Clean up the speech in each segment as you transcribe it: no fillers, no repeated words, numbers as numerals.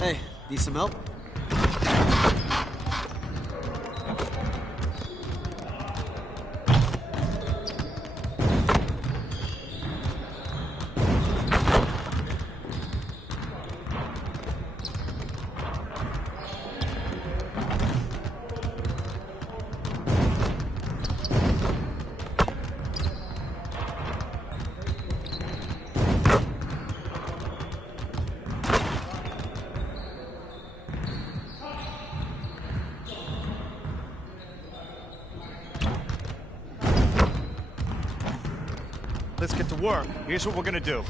Hey, need some help? Let's get to work. Here's what we're gonna do.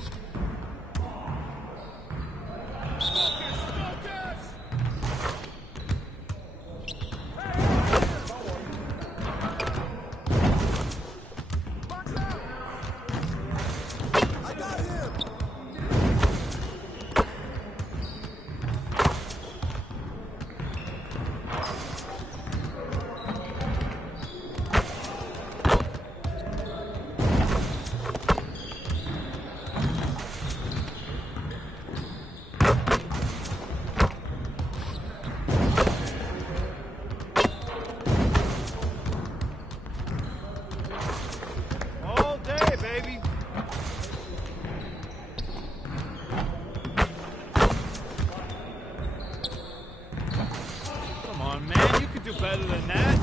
Better than that.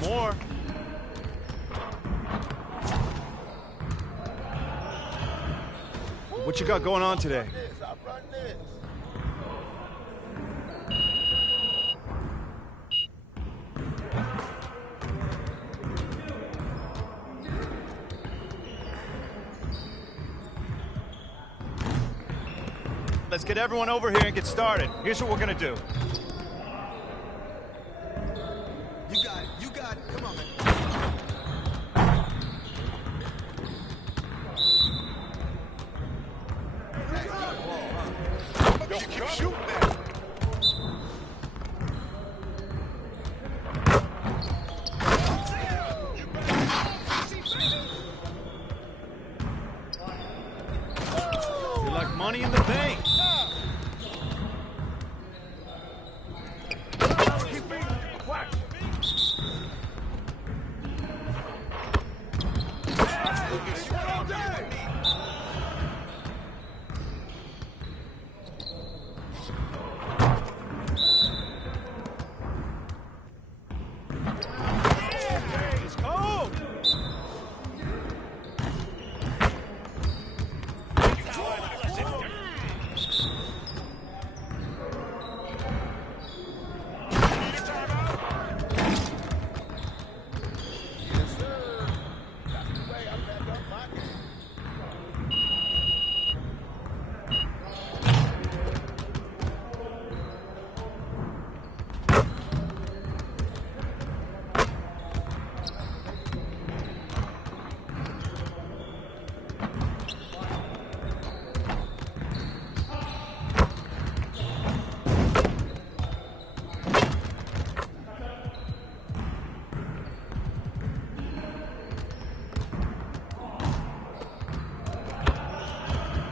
One more. What you got going on today? Let's get everyone over here and get started. Here's what we're gonna do. You got it, you got it. Come on, man. Yo, keep shooting that. Feel like money in the bank.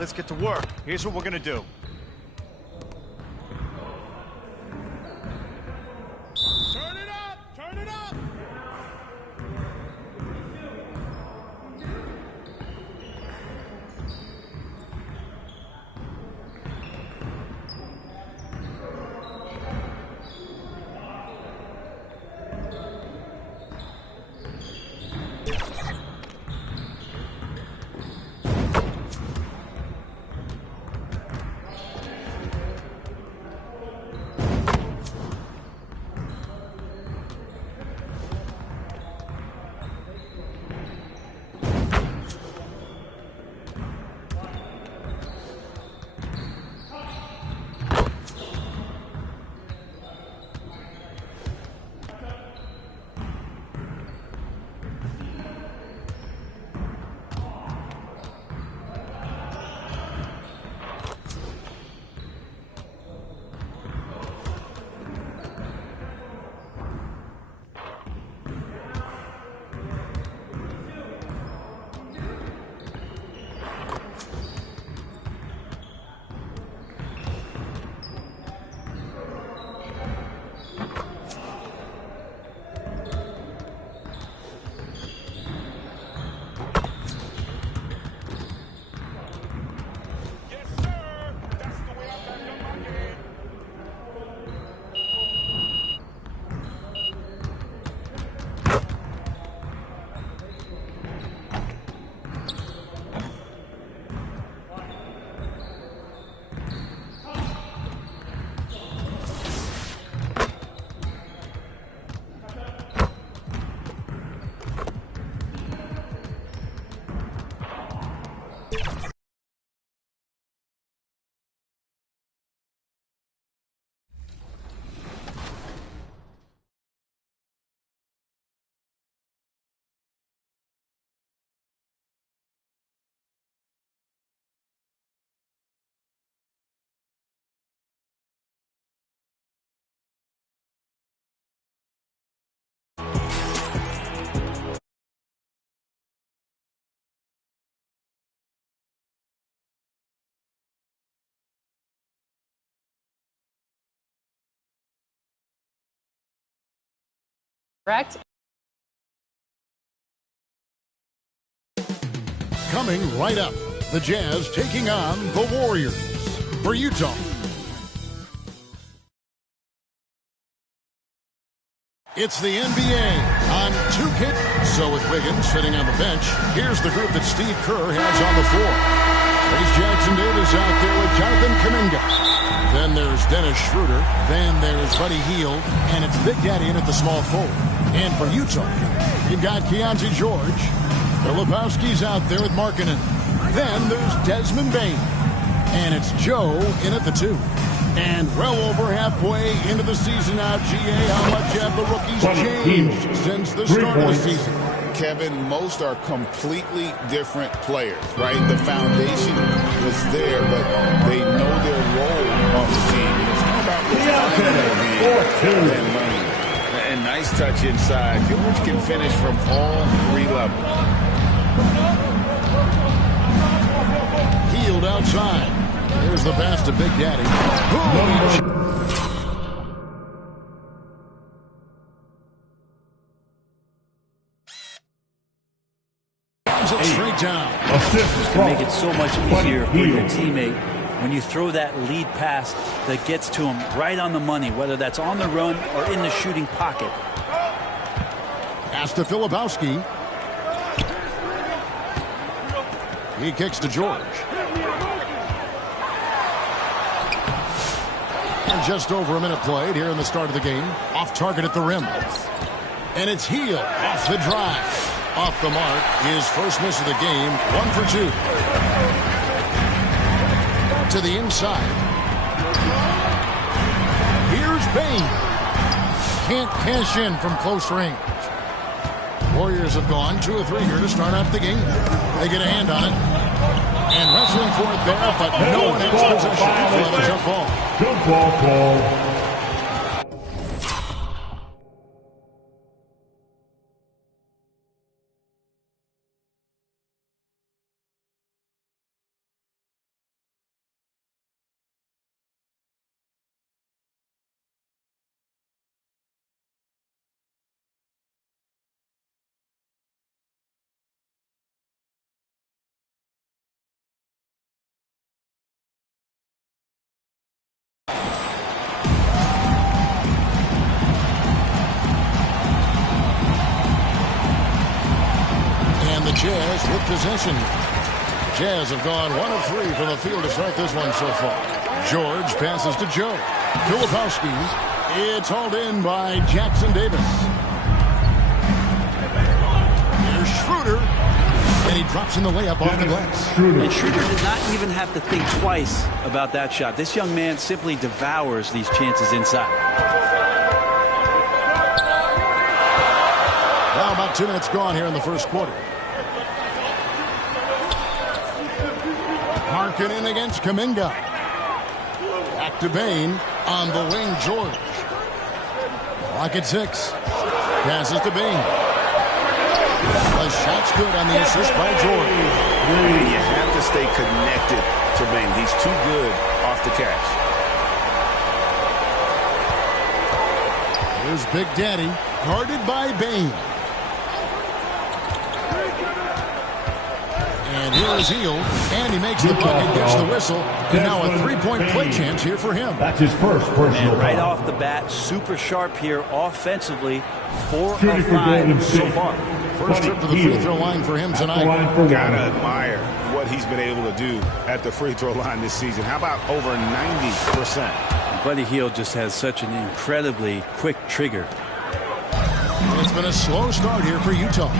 Let's get to work. Here's what we're gonna do. Turn it up! Turn it up! Correct? Coming right up, the Jazz taking on the Warriors. For Utah, it's the NBA on 2K. So with Wiggins sitting on the bench, here's the group that Steve Kerr has on the floor. There's Jackson Davis out there with Jonathan Kuminga. Then there's Dennis Schroeder. Then there's Buddy Hield. And it's Big Daddy in at the small forward. And for Utah, you've got Keontae George. Lebowski's out there with Markkanen. Then there's Desmond Bane. And it's Joe in at the 2. And well over halfway into the season now, GA, how much have the rookies changed since the start of the season? Kevin, most are completely different players, right? The foundation was there, but they know their role on the team. And it's more about refining their game than learning. And nice touch inside. George can finish from all 3 levels. Hield outside. Here's the pass to Big Daddy. Boom! Straight down. It can make it so much easier for your teammate when you throw that lead pass that gets to him right on the money, whether that's on the run or in the shooting pocket. Pass to Filipowski. He kicks to George. And just over a minute played here in the start of the game. Off target at the rim. And it's Hield off the drive. Off the mark, his first miss of the game, 1 for 2. To the inside. Here's Bane. Can't cash in from close range. Warriors have gone 2 or 3 here to start out the game. They get a hand on it. And wrestling for it there, but no one has possession. They'll have a jump ball. Jump ball call. Jazz with possession. Jazz have gone 1 of 3 from the field to start this one so far. George passes to Joe. Filipowski. It's hauled in by Jackson Davis. There's Schroeder. And he drops in the layup off the glass. And Schroeder did not even have to think twice about that shot. This young man simply devours these chances inside. Now about 2 minutes gone here in the first quarter. Markkanen against Kuminga. Back to Bane. On the wing, George. Clock at 6. Passes to Bane. The shot's good on the assist by George. You have to stay connected to Bane. He's too good off the catch. Here's Big Daddy. Guarded by Bane. And here is Hield, and he makes the bucket, gets the whistle, and now a 3-point play chance here for him. That's his first personal right foul. off the bat, super sharp here offensively. 4 Shooting of for Golden 5 so State. far. First trip to the free throw line for him tonight. Gotta admire what he's been able to do at the free throw line this season. How about over 90%? Buddy Hield just has such an incredibly quick trigger. It's been a slow start here for Utah.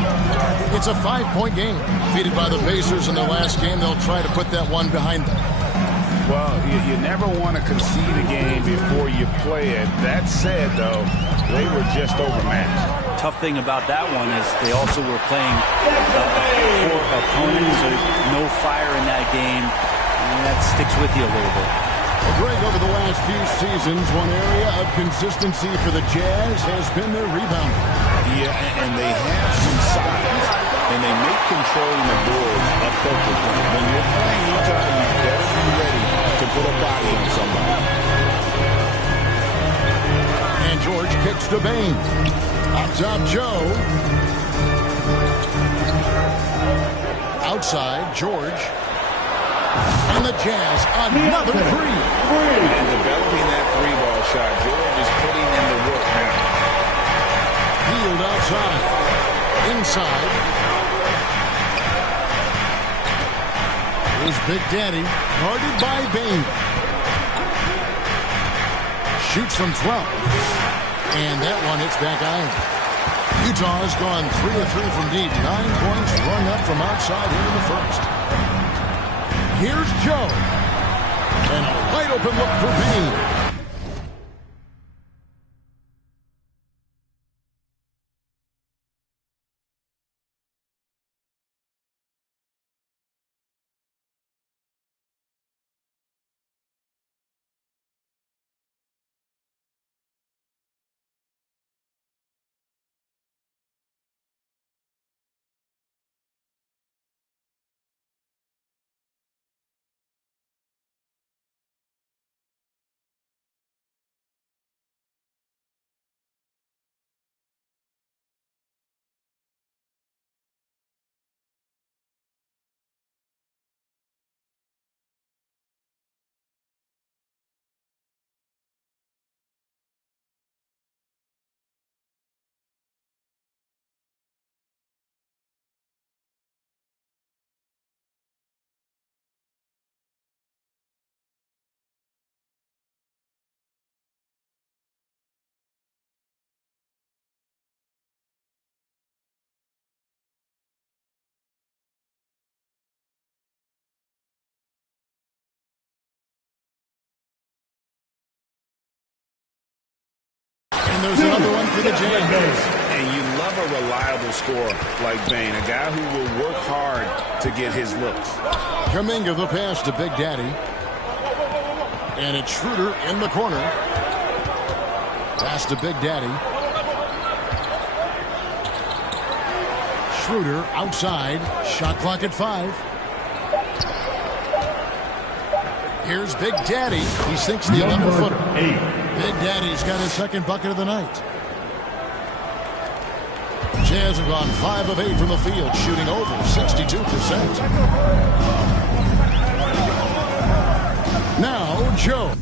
It's a 5-point game. Defeated by the Pacers in their last game, they'll try to put that one behind them. Well, you never want to concede a game before you play it. That said, though, they were just overmatched. Tough thing about that one is they also were playing a poor opponent, so no fire in that game, and that sticks with you a little bit. Greg, over the last few seasons, one area of consistency for the Jazz has been their rebounding. Yeah, and they have some size, and they make controlling the boards a focal point. When you're playing Utah, you better be ready to put a body on somebody. And George kicks to Bane. Up top, Joe. Outside, George. And the Jazz, another three. And developing that three-ball shot. George is putting in the work now. Field outside. Inside. Here's Big Daddy, guarded by Bain. Shoots from 12. And that one hits back iron. Utah's gone 3 of 3 from deep. 9 points rung up from outside here in the first. Here's Joe. And a wide open look for Bain. And there's another one for the Jazz. And you love a reliable scorer like Bain, a guy who will work hard to get his looks. Kuminga the pass to Big Daddy. And it's Schroeder in the corner. Pass to Big Daddy. Schroeder outside. Shot clock at 5. Here's Big Daddy. He sinks the 11-footer. Big Daddy's got his second bucket of the night. Jazz have gone 5 of 8 from the field, shooting over 62%. Now, Joe.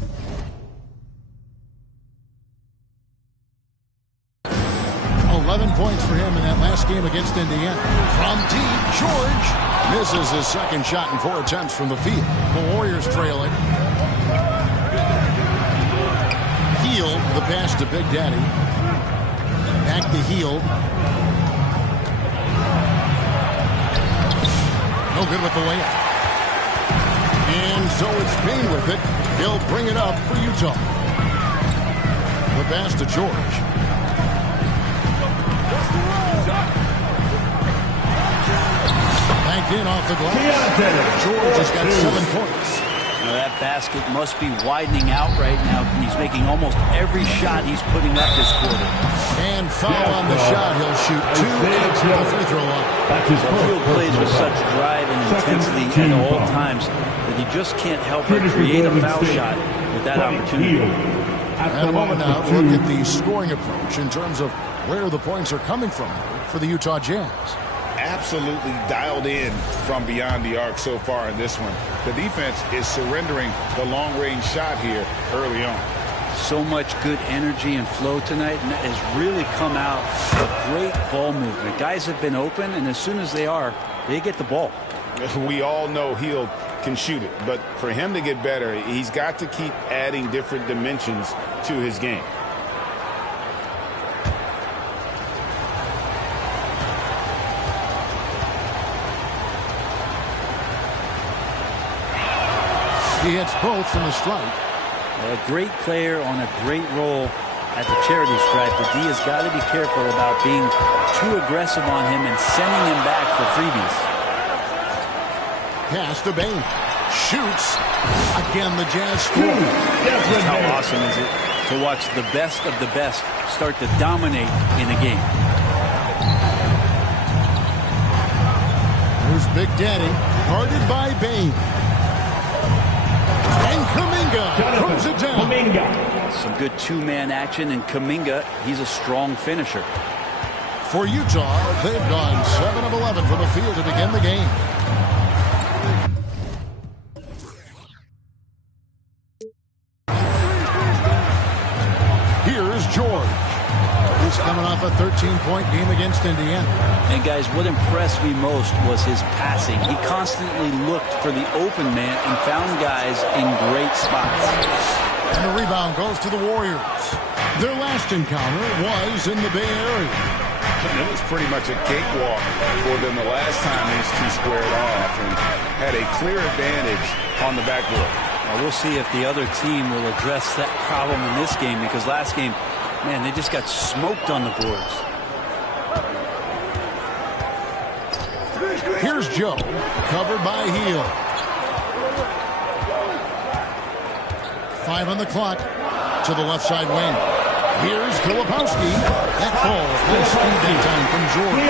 Points for him in that last game against Indiana. From deep, George misses his second shot in 4 attempts from the field. The Warriors trail it. Hield the pass to Big Daddy. Back to Hield. No good with the layup. And so it's Bain with it. He'll bring it up for Utah. The pass to George. Banked in off the glass. George has got 7 points. Now that basket must be widening out right now. He's making almost every shot he's putting up this quarter. And foul on the shot. He'll shoot 2 at the free throw line. The field plays with such drive and intensity at all times that he just can't help but create a foul shot with that opportunity. And a moment now to look at the scoring approach in terms of where the points are coming from for the Utah Jazz. Absolutely dialed in from beyond the arc so far in this one. The defense is surrendering the long-range shot here early on. So much good energy and flow tonight, and that has really come out of great ball movement. Guys have been open, and as soon as they are, they get the ball. We all know Hield can shoot it, but for him to get better, he's got to keep adding different dimensions to his game. He hits both from the stripe. A great player on a great role at the charity stripe. The D has got to be careful about being too aggressive on him and sending him back for freebies. Pass to Bain. Shoots. Again, the Jazz score. Just how awesome is it to watch the best of the best start to dominate in a game. Here's Big Daddy, guarded by Bain. And Kuminga throws it down. Some good two-man action, and Kuminga, he's a strong finisher. For Utah, they've gone 7 of 11 from the field to begin the game. Here's George. He's coming off a 13-point game against Indiana. And guys, what impressed me most was his passing. He constantly looked for the open man and found guys in great spots. And the rebound goes to the Warriors. Their last encounter was in the Bay Area. And it was pretty much a cakewalk for them the last time these two squared off and had a clear advantage on the backboard. Now we'll see if the other team will address that problem in this game, because last game, man, they just got smoked on the boards. Here's Joe, covered by Heel. 5 on the clock to the left side wing. Here's Filipowski. That ball, nice speed that time from George.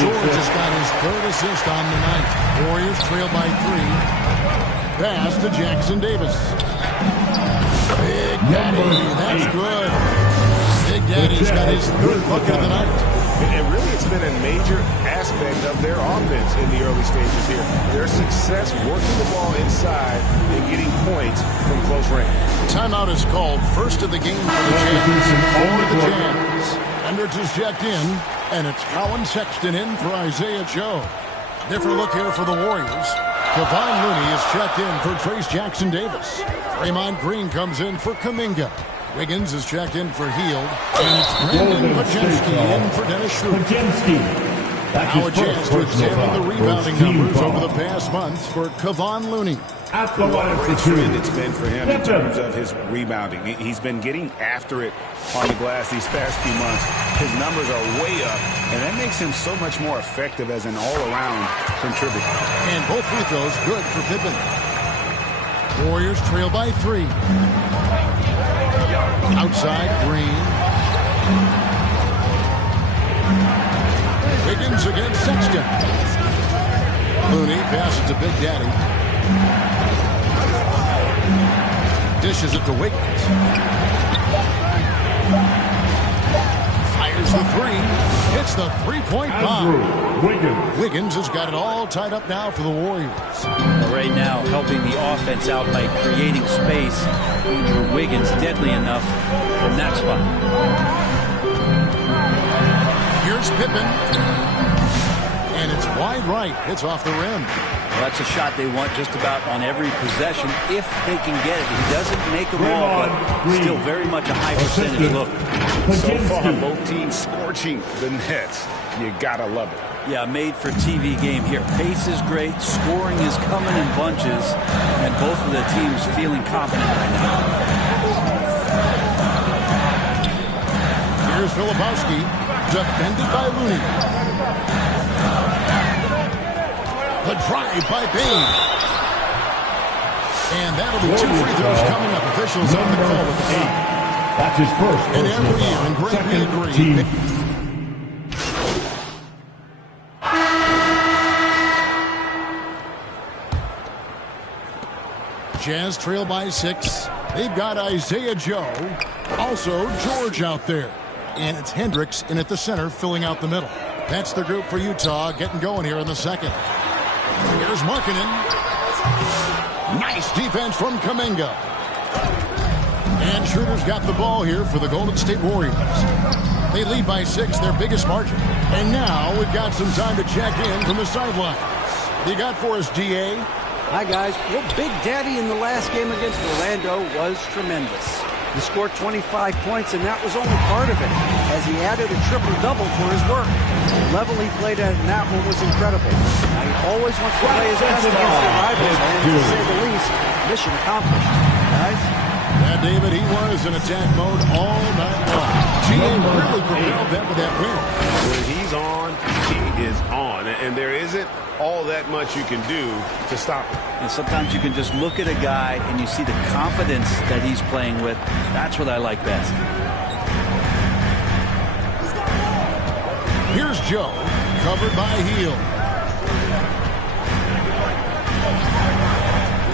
George has got his 3rd assist on the night. Warriors trail by 3. Pass to Jackson Davis. Big Daddy, that's good. Big Daddy's got his 3rd bucket of the night. And really, it's been a major aspect of their offense in the early stages here. Their success working the ball inside and getting points from close range. Timeout is called. First of the game for the Jazz. For the Jazz. Hendricks is checked in, and it's Colin Sexton in for Isaiah Joe. Different look here for the Warriors. Kevon Looney is checked in for Trace Jackson Davis. Draymond Green comes in for Kuminga. Wiggins is checked in for Hield. And it's Brandon Pajemski in for Dennis Schroeder. Now a chance to examine the rebounding numbers over the past months for Kevon Looney. At the line What a great trend it's been for him in terms of his rebounding. He's been getting after it on the glass these past few months. His numbers are way up, and that makes him so much more effective as an all-around contributor. And both free throws good for Pippen. Warriors trail by 3. Outside, Green. Wiggins against Sexton. Looney passes to Big Daddy. Dishes it to Wiggins. Fires the 3. Hits the 3-point bomb. Wiggins has got it all tied up now for the Warriors. Right now, helping the offense out by creating space. Andrew Wiggins deadly enough from that spot. Here's Pippen. And it's wide right. It's off the rim. Well, that's a shot they want just about on every possession if they can get it. He doesn't make them all, but still very much a high percentage look. So far, both teams scorching the nets. You gotta love it. Yeah, made for TV game here. Pace is great. Scoring is coming in bunches. And both of the teams feeling confident right now. Here's Filipowski. Defended by Looney. The drive by Bain. And that'll be 2 free throws coming up. Officials on the call with the foul. That's his first. And every year, and Greg, we agree. Jazz trail by 6. They've got Isaiah Joe. Also, George out there. And it's Hendricks in at the center, filling out the middle. That's the group for Utah getting going here in the second. Here's Markkanen. Nice defense from Kuminga. And Schroeder's got the ball here for the Golden State Warriors. They lead by 6, their biggest margin. And now we've got some time to check in from the sidelines. You got for us, D.A.? Hi, guys. Well, Big Daddy in the last game against Orlando was tremendous. He scored 25 points, and that was only part of it, as he added a triple-double for his work. The level he played at in that one was incredible. Now, he always wants to play his best against their rivals, and to say the least, mission accomplished. Guys? Yeah, David, he was in attack mode all night long. G.A. really propelled them with that win. When he's on, he is on. And there isn't all that much you can do to stop him. And sometimes you can just look at a guy and you see the confidence that he's playing with. That's what I like best. Here's Joe, covered by Hield.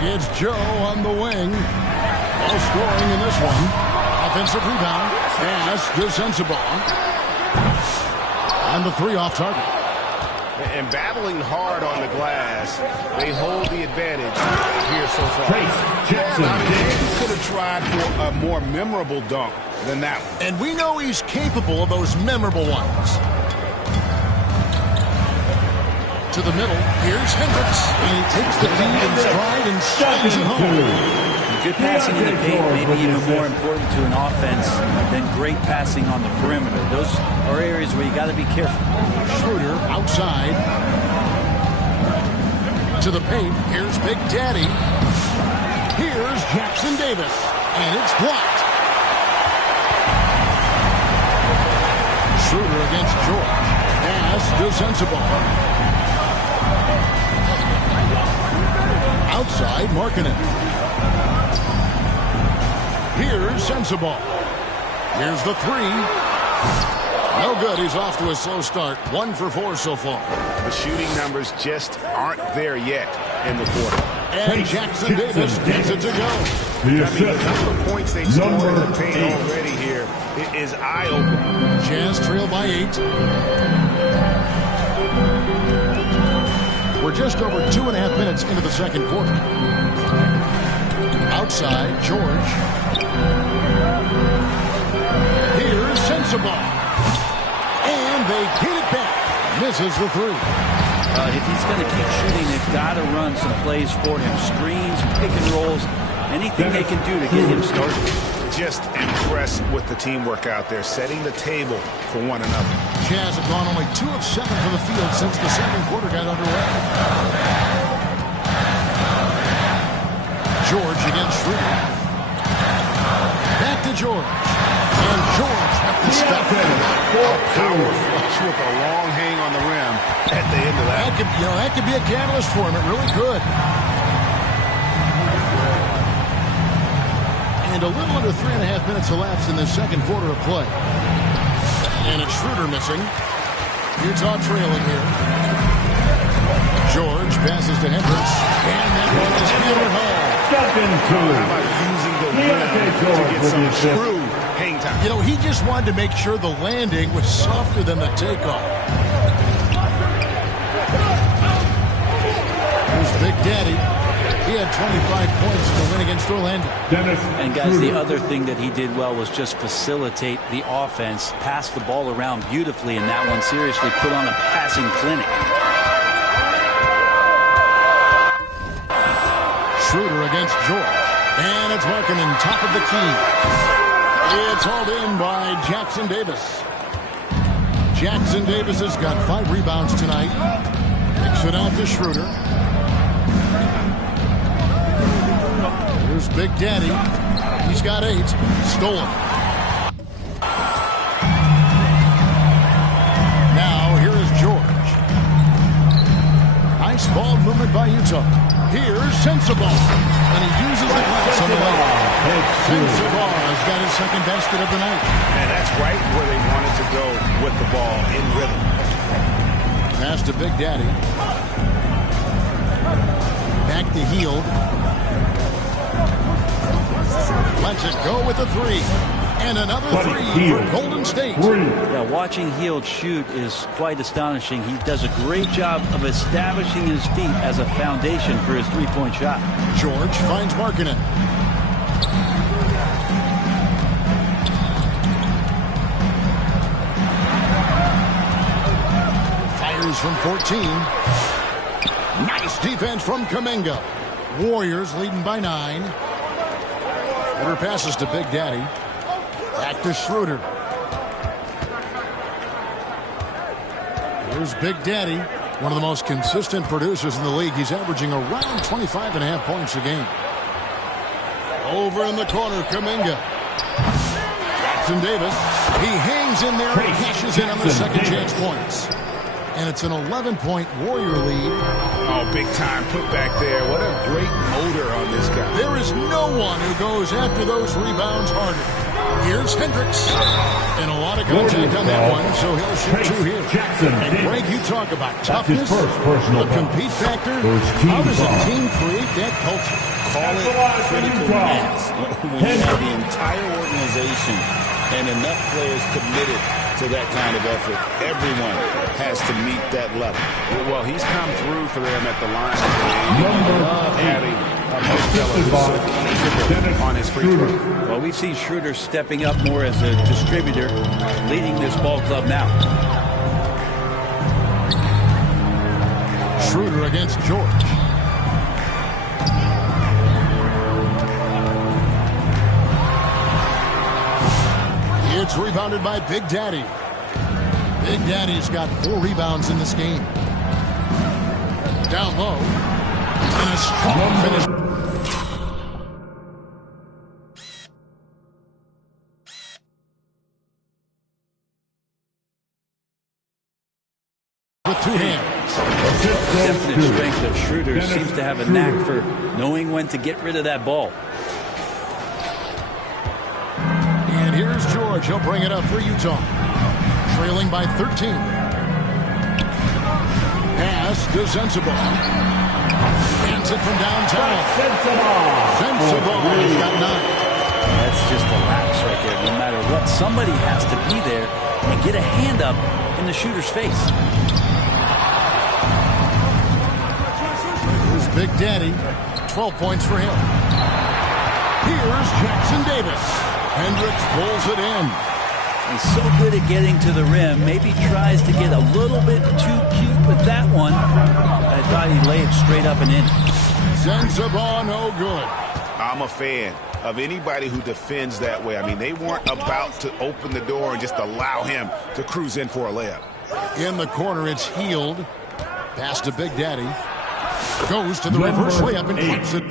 It's Joe on the wing. All scoring in this one. Offensive rebound. Pass to Sensabaugh. And the 3 off target. And battling hard on the glass, they hold the advantage here so far. He could have tried for a more memorable dunk than that one. And we know he's capable of those memorable ones. To the middle, here's Hendricks. And he takes the D in stride and sends it home. Good passing in the paint may be even more important to an offense than great passing on the perimeter. Those are areas where you got to be careful. Schroeder outside. To the paint. Here's Big Daddy. Here's Jackson Davis. And it's blocked. Schroeder against George. Pass to Sensible. Outside, Markkanen. Here's Sensible. Here's the 3. No good. He's off to a slow start. 1 for 4 so far. The shooting numbers just aren't there yet in the quarter. And Jackson Davis gets it to go. I mean, the number of points they've scored in the paint already here is eye-opening. Jazz trail by 8. We're just over 2.5 minutes into the second quarter. Outside, George. Here's Sensible. And they get it back. Misses the 3. If he's going to keep shooting, they've got to run some plays for him. Screens, pick and rolls, anything they can do to get him started. Just impressed with the teamwork out there, setting the table for one another. Jazz have gone only 2 of 7 from the field since the second quarter got underway. George against Schroeder. Back to George. And George at the step. Power flush with a long hang on the rim at the end of that. That could be a catalyst for him. It really could. And a little under 3.5 minutes elapsed in the second quarter of play. And it's Schroeder missing. Utah trailing here. George passes to Hendricks. And that one is hammered home. How about using the rim to get some true hang time? He just wanted to make sure the landing was softer than the takeoff. Here's Big Daddy. He had 25 points in the win against Orlando. And guys, the other thing that he did well was just facilitate the offense, pass the ball around beautifully in that one. Seriously, put on a passing clinic. Schroeder against George. And it's Markkanen top of the key. It's hauled in by Jackson Davis. Jackson Davis has got 5 rebounds tonight. Kicks it out to Schroeder. Here's Big Daddy. He's got 8. Stolen. Now here is George. Nice ball movement by Utah. Here's Sensible. And he uses the glass on the layup. Sensible has got his second basket of the night. And that's right where they wanted to go with the ball in rhythm. Pass to Big Daddy. Back to Hield. Lets it go with the 3. And another 3 for Golden State. Yeah, watching Hield shoot is quite astonishing. He does a great job of establishing his feet as a foundation for his three-point shot. George finds Markkanen. Fires from 14. Nice defense from Kuminga. Warriors leading by 9. Schroeder passes to Big Daddy. Back to Schroeder. Here's Big Daddy, one of the most consistent producers in the league. He's averaging around 25.5 points a game. Over in the corner, Kuminga. Jackson Davis. He hangs in there and cashes in on the second chance points. And it's an 11-point Warrior lead. Oh, big time put back there. What a great motor on this guy. There is no one who goes after those rebounds harder. Here's Hendricks. And a lot of contact on that one, so he'll shoot 2 here. And Greg, you talk about toughness, the compete factor. How does a team create that culture? Call it critical mass. When you have the entire organization and enough players committed to that kind of effort. Everyone has to meet that level. Well, he's come through for them at the line. I love having a fellow on his free throw. Well, we've seen Schroeder stepping up more as a distributor, leading this ball club now. Schroeder against George. It's rebounded by Big Daddy. Big Daddy's got 4 rebounds in this game. Down low. And a strong finish. With 2 hands. Definite strength of Schroeder. Seems to have a knack for knowing when to get rid of that ball. And here's George. He'll bring it up for Utah. Trailing by 13. Pass to Sensible. Hands it from downtown. Sensible. He's got 9. That's just a lapse right there. No matter what, somebody has to be there and get a hand up in the shooter's face. Here's Big Daddy. 12 points for him. Here's Jackson Davis. Hendricks pulls it in. He's so good at getting to the rim. Maybe tries to get a little bit too cute with that one. I thought he laid it straight up and in. Sensible, no good. I'm a fan of anybody who defends that way. I mean, they weren't about to open the door and just allow him to cruise in for a layup. In the corner, it's Healed. Pass to Big Daddy. Goes to the reverse layup and drops it.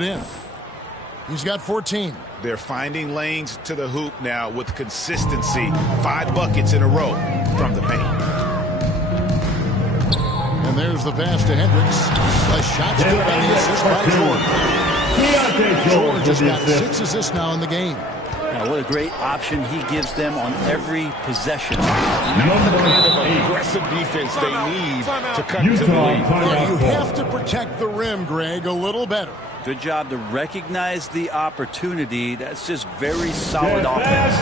In. He's got 14. They're finding lanes to the hoop now with consistency. 5 buckets in a row from the paint. And there's the pass to Hendricks. The shot's good on the assist by George. George has got 6 assists now in the game. Now, what a great option he gives them on every possession. Not the kind of aggressive defense they need to cut to the lead. Yeah, you have to protect the rim, Greg, a little better. Good job to recognize the opportunity. That's just very solid offense.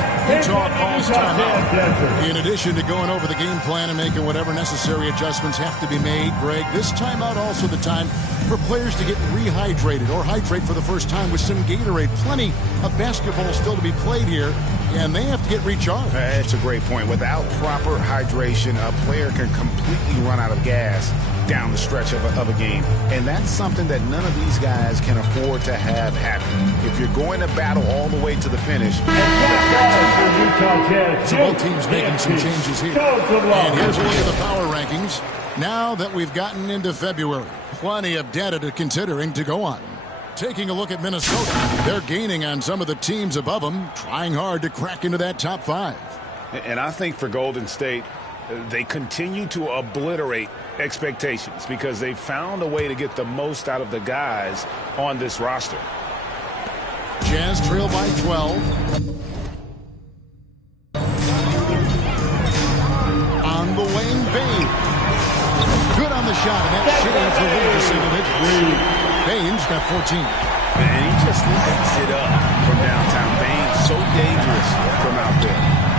Utah calls timeout. In addition to going over the game plan and making whatever necessary adjustments have to be made, Greg, this timeout also the time for players to get rehydrated or hydrate for the first time with some Gatorade. Plenty of basketball still to be played here, and they have to get recharged. That's a great point. Without proper hydration, a player can completely run out of gas down the stretch of a game. And that's something that none of these guys can afford to have happen. If you're going to battle all the way to the finish. So both teams making some changes here. And here's a look at the power rankings. Now that we've gotten into February, plenty of data to consider and to go on. Taking a look at Minnesota, they're gaining on some of the teams above them, trying hard to crack into that top 5. And I think for Golden State, they continue to obliterate expectations because they found a way to get the most out of the guys on this roster. Jazz trail by 12. On the wing, Bain. Good on the shot, and that shaves the lead to single digits. Bain's got 14. And he just lights it up from downtown. Bain's so dangerous from out there.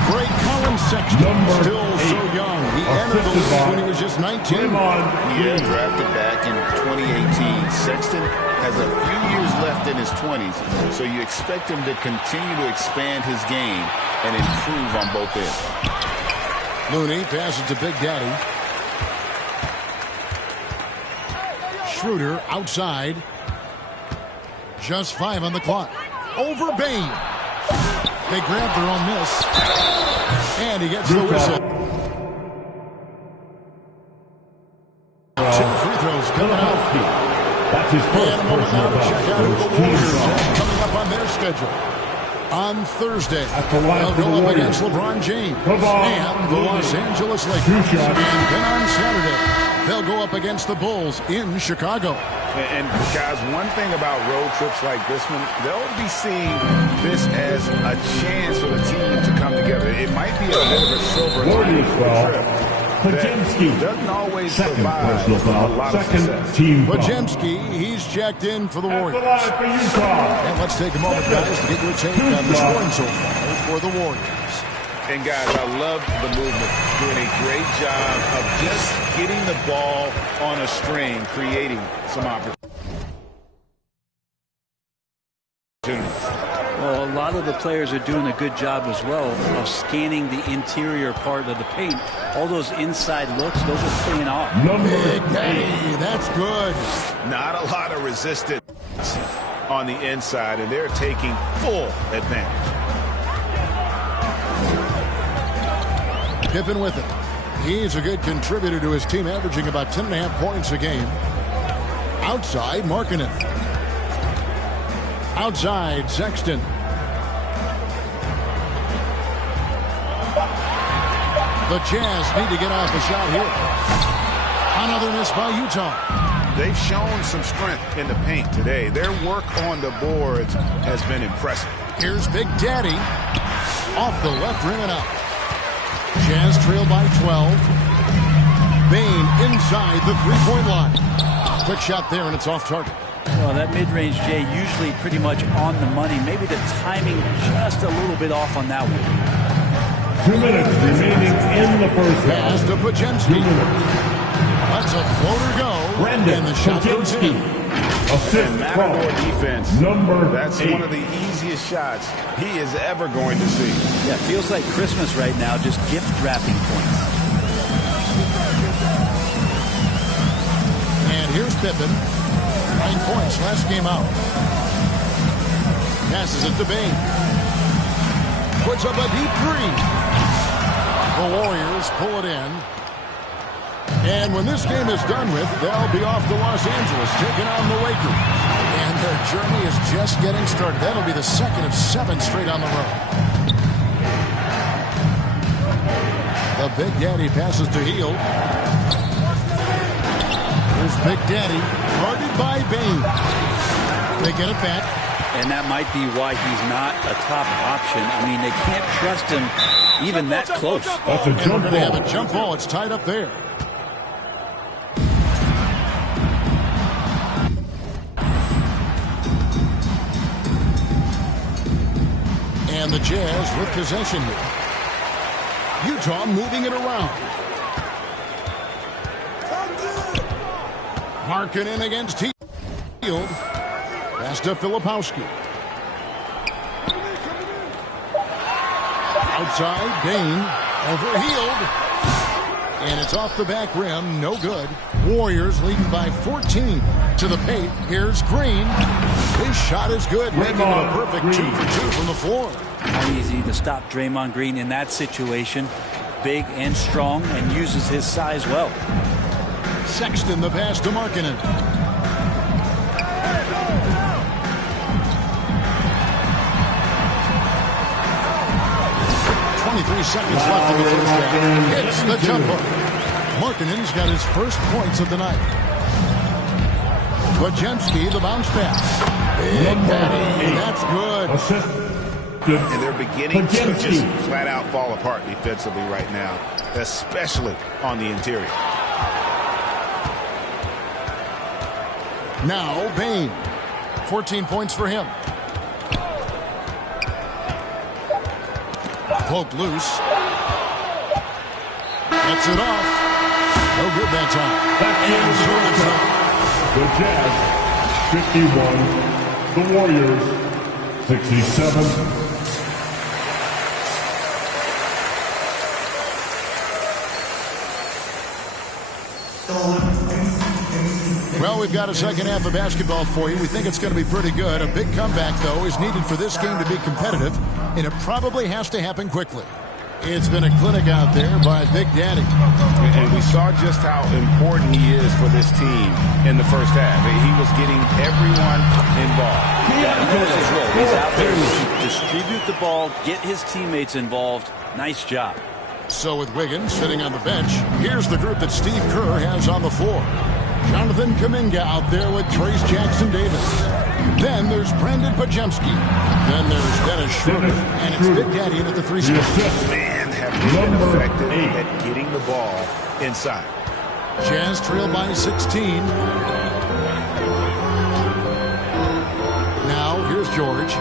Great Colin Sexton, still so young. He entered the league when he was just 19. Yeah, drafted back in 2018. Sexton has a few years left in his 20s, so you expect him to continue to expand his game and improve on both ends. Looney passes to Big Daddy. Schroeder outside. Just 5 on the clock. Over Bain. They grab their own miss. And he gets the whistle. 2 free throws coming out. That's his first And we'll now check out who the Warriors have coming up on their schedule. On Thursday, they'll go up against LeBron James and the Los Angeles Lakers. And then on Saturday, They'll go up against the Bulls in Chicago. And guys, one thing about road trips like this one, they'll be seeing this as a chance for the team to come together. It might be a bit of a silver lining for the trip. Pajemski Doesn't always second provide personal foul, a lot of second success. team foul. Pajemski, he's checked in for the At the Warriors. line for Utah. And let's take a moment, guys, to get your take on the scoring so far for the Warriors. And guys, I love the movement. Doing a great job of just getting the ball on a string, creating some opportunities. Well, a lot of the players are doing a good job as well of scanning the interior part of the paint. All those inside looks, those are paying off. Big Daddy, that's good. Not a lot of resistance on the inside, and they're taking full advantage. Pippen with it. He's a good contributor to his team, averaging about 10.5 points a game. Outside, Markkanen. Outside, Sexton. The Jazz need to get off a shot here. Another miss by Utah. They've shown some strength in the paint today. Their work on the boards has been impressive. Here's Big Daddy. Off the left rim and out. Jazz trail by 12. Bane inside the three-point line. Quick shot there, and it's off target. Well, that mid-range, Jay, usually pretty much on the money. Maybe the timing just a little bit off on that one. 2 minutes remaining in the first half. Pass to Pajemski. Lets a floater go. Brandon And the shot goes in. Assist Matador defense. number That's 8. one of the easiest shots he is ever going to see. Yeah, feels like Christmas right now, just gift wrapping points. And here's Pippen. 9 points last game out. Passes it to Bane. Puts up a deep three. The Warriors pull it in. And when this game is done with, they'll be off to Los Angeles, taking on the Lakers. And their journey is just getting started. That'll be the second of 7 straight on the road. The Big Daddy passes to Hield. Here's Big Daddy, guarded by Bane. They get it back. And that might be why he's not a top option. I mean, they can't trust him even that close. That's a And we're jump going to have ball. a jump ball. It's tied up there. And the Jazz with possession here. Utah moving it around. Markkanen against Hield. Pass to Filipowski. Outside, Bane over Hield. And it's off the back rim, no good. Warriors leading by 14 to the paint. Here's Green. His shot is good, making it a perfect 2 for 2 from the floor. Not easy to stop Draymond Green in that situation. Big and strong and uses his size well. Sexton the pass to Markkanen. Seconds left in the first half. Hits the jumper. Markkanen's got his first points of the night. Pajemski, the bounce pass. Big Daddy, that's good. Assist. And they're beginning to just flat out fall apart defensively right now, especially on the interior. Now Bane. 14 points for him. Poke loose. Gets it off. No good that time. The Jazz 51. The Warriors 67. Well, we've got a second half of basketball for you. We think it's going to be pretty good. A big comeback, though, is needed for this game to be competitive, and it probably has to happen quickly. It's been a clinic out there by Big Daddy. And we saw just how important he is for this team in the first half. He was getting everyone involved. Yeah, he knows his role. He's out there to distribute the ball, get his teammates involved. Nice job. So with Wiggins sitting on the bench, here's the group that Steve Kerr has on the floor. Jonathan Kuminga out there with Trace Jackson-Davis. Then there's Brandon Podziemski. Then there's Dennis Schroeder. And it's Big Daddy in at the 3 spot. Man, have they been effective at getting the ball inside. Jazz trail by 16. Now here's George.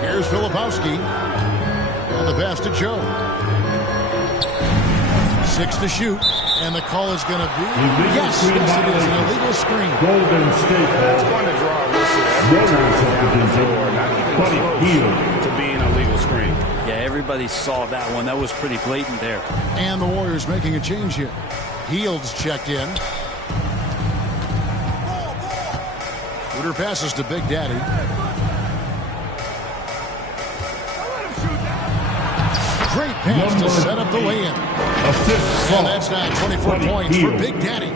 Here's Filipowski. And the pass to Joe. 6 to shoot. And the call is going to be, yes, it is an illegal screen. Golden State. That's going to draw a whistle every time down the floor. Not even close to being a legal screen. Yeah, everybody saw that one. That was pretty blatant there. And the Warriors making a change here. Hield's checked in. Schroeder passes to Big Daddy. Great pass to set up the lay-in. And that's now 24 points for Big Daddy.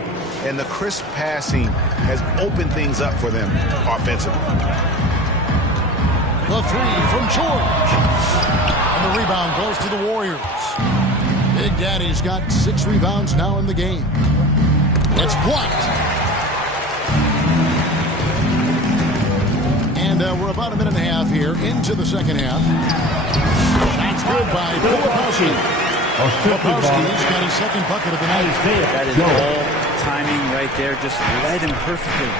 And the crisp passing has opened things up for them offensively. The 3 from George. And the rebound goes to the Warriors. Big Daddy's got 6 rebounds now in the game. It's blocked. And we're about a minute and a half here into the second half. That's good by Filipowski. Filipowski's got his second bucket of the night. That is all timing right there. Just led him perfectly.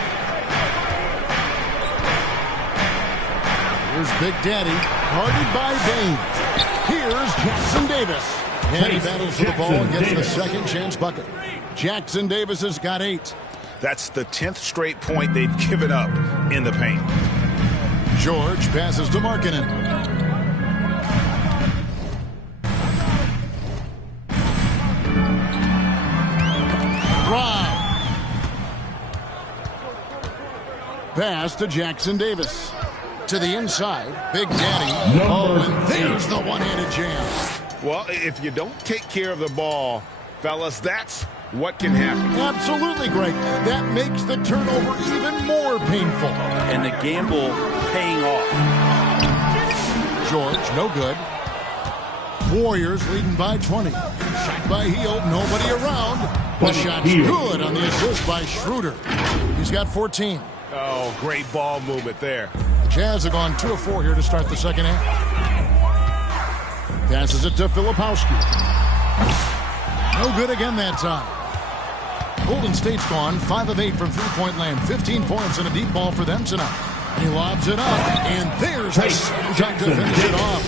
Here's Big Daddy, guarded by Bain. Here's Jackson-Davis. And he battles for the ball and gets the second chance bucket. Jackson-Davis has got 8. That's the 10th straight point they've given up in the paint. George passes to Markkanen. Brown. Pass to Jackson-Davis. To the inside. Big Daddy. Oh, and there's the one-handed jam. Well, if you don't take care of the ball, fellas, that's what can happen. Absolutely, Greg. That makes the turnover even more painful. And the gamble paying off. George, no good. Warriors leading by 20. Shot by Hield, nobody around. The shot's good on the assist by Schroeder. He's got 14. Oh, great ball movement there. Jazz have gone 2 of 4 here to start the second half. Passes it to Filipowski. No good again that time. Golden State's gone 5 of 8 from three-point land. 15 points and a deep ball for them tonight. He lobs it up, and there's a shot to finish it off.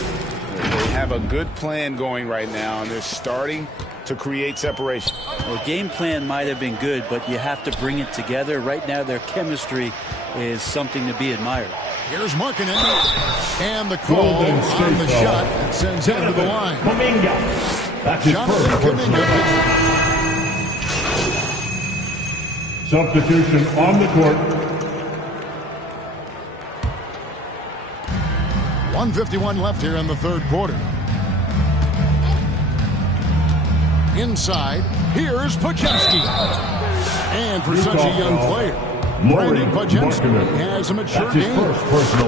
They have a good plan going right now, and they're starting to create separation. Well, game plan might have been good, but you have to bring it together. Right now, their chemistry is something to be admired. Here's Markkanen, and the call on the shot that sends him to the line. That's his first personal foul. Substitution on the court. 1:51 left here in the third quarter. Inside, here's Podziemski. And for such a young player, Brandon Podziemski has a mature game.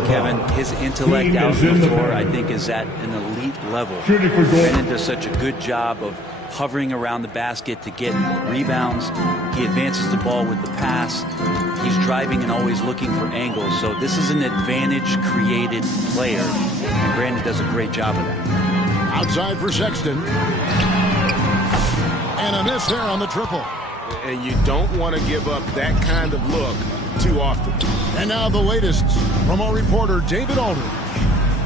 Kevin, his intellect out on the floor, I think, is at an elite level. Brandon does such a good job of hovering around the basket to get rebounds. He advances the ball with the pass. He's driving and always looking for angles. So this is an advantage-created player, and Brandon does a great job of that. Outside for Sexton. And a miss there on the triple. And you don't want to give up that kind of look too often. And now the latest from our reporter, David Aldridge.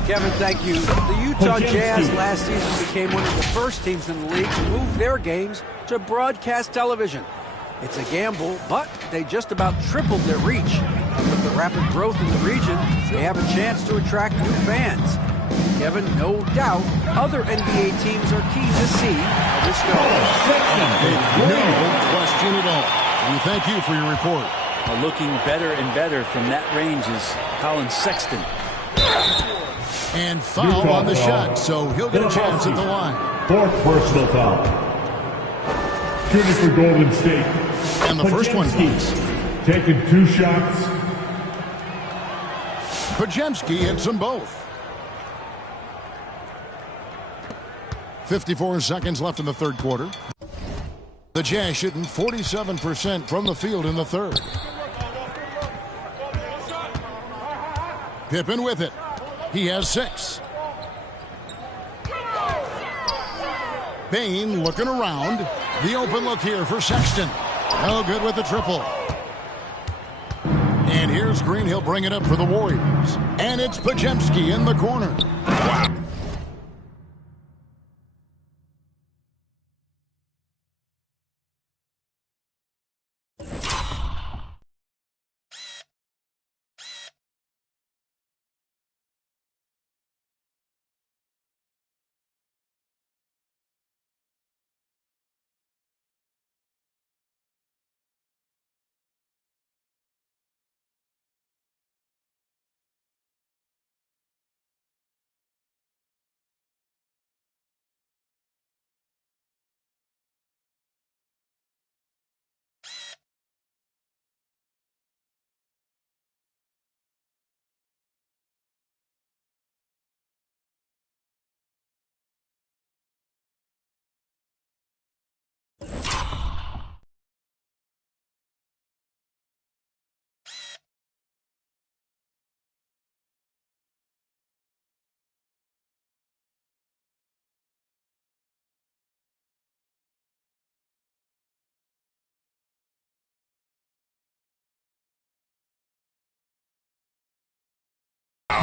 Kevin, thank you. The Utah Jazz last season became one of the first teams in the league to move their games to broadcast television. It's a gamble, but they just about tripled their reach. With the rapid growth in the region, they have a chance to attract new fans. Kevin, no doubt, other NBA teams are keen to see how this goes. No question at all. And thank you for your report. Looking better and better from that range is Colin Sexton. And foul on the shot, so he'll get a chance at the line. 4th personal foul. Shooting for Golden State. And the first one goes. Taking 2 shots. Podziemski hits them both. 54 seconds left in the third quarter. The Jazz shooting 47% from the field in the third. Pippen with it. He has 6. Bain looking around. The open look here for Sexton. No good with the triple. And here's Green. He'll bring it up for the Warriors. And it's Podziemski in the corner. Wow.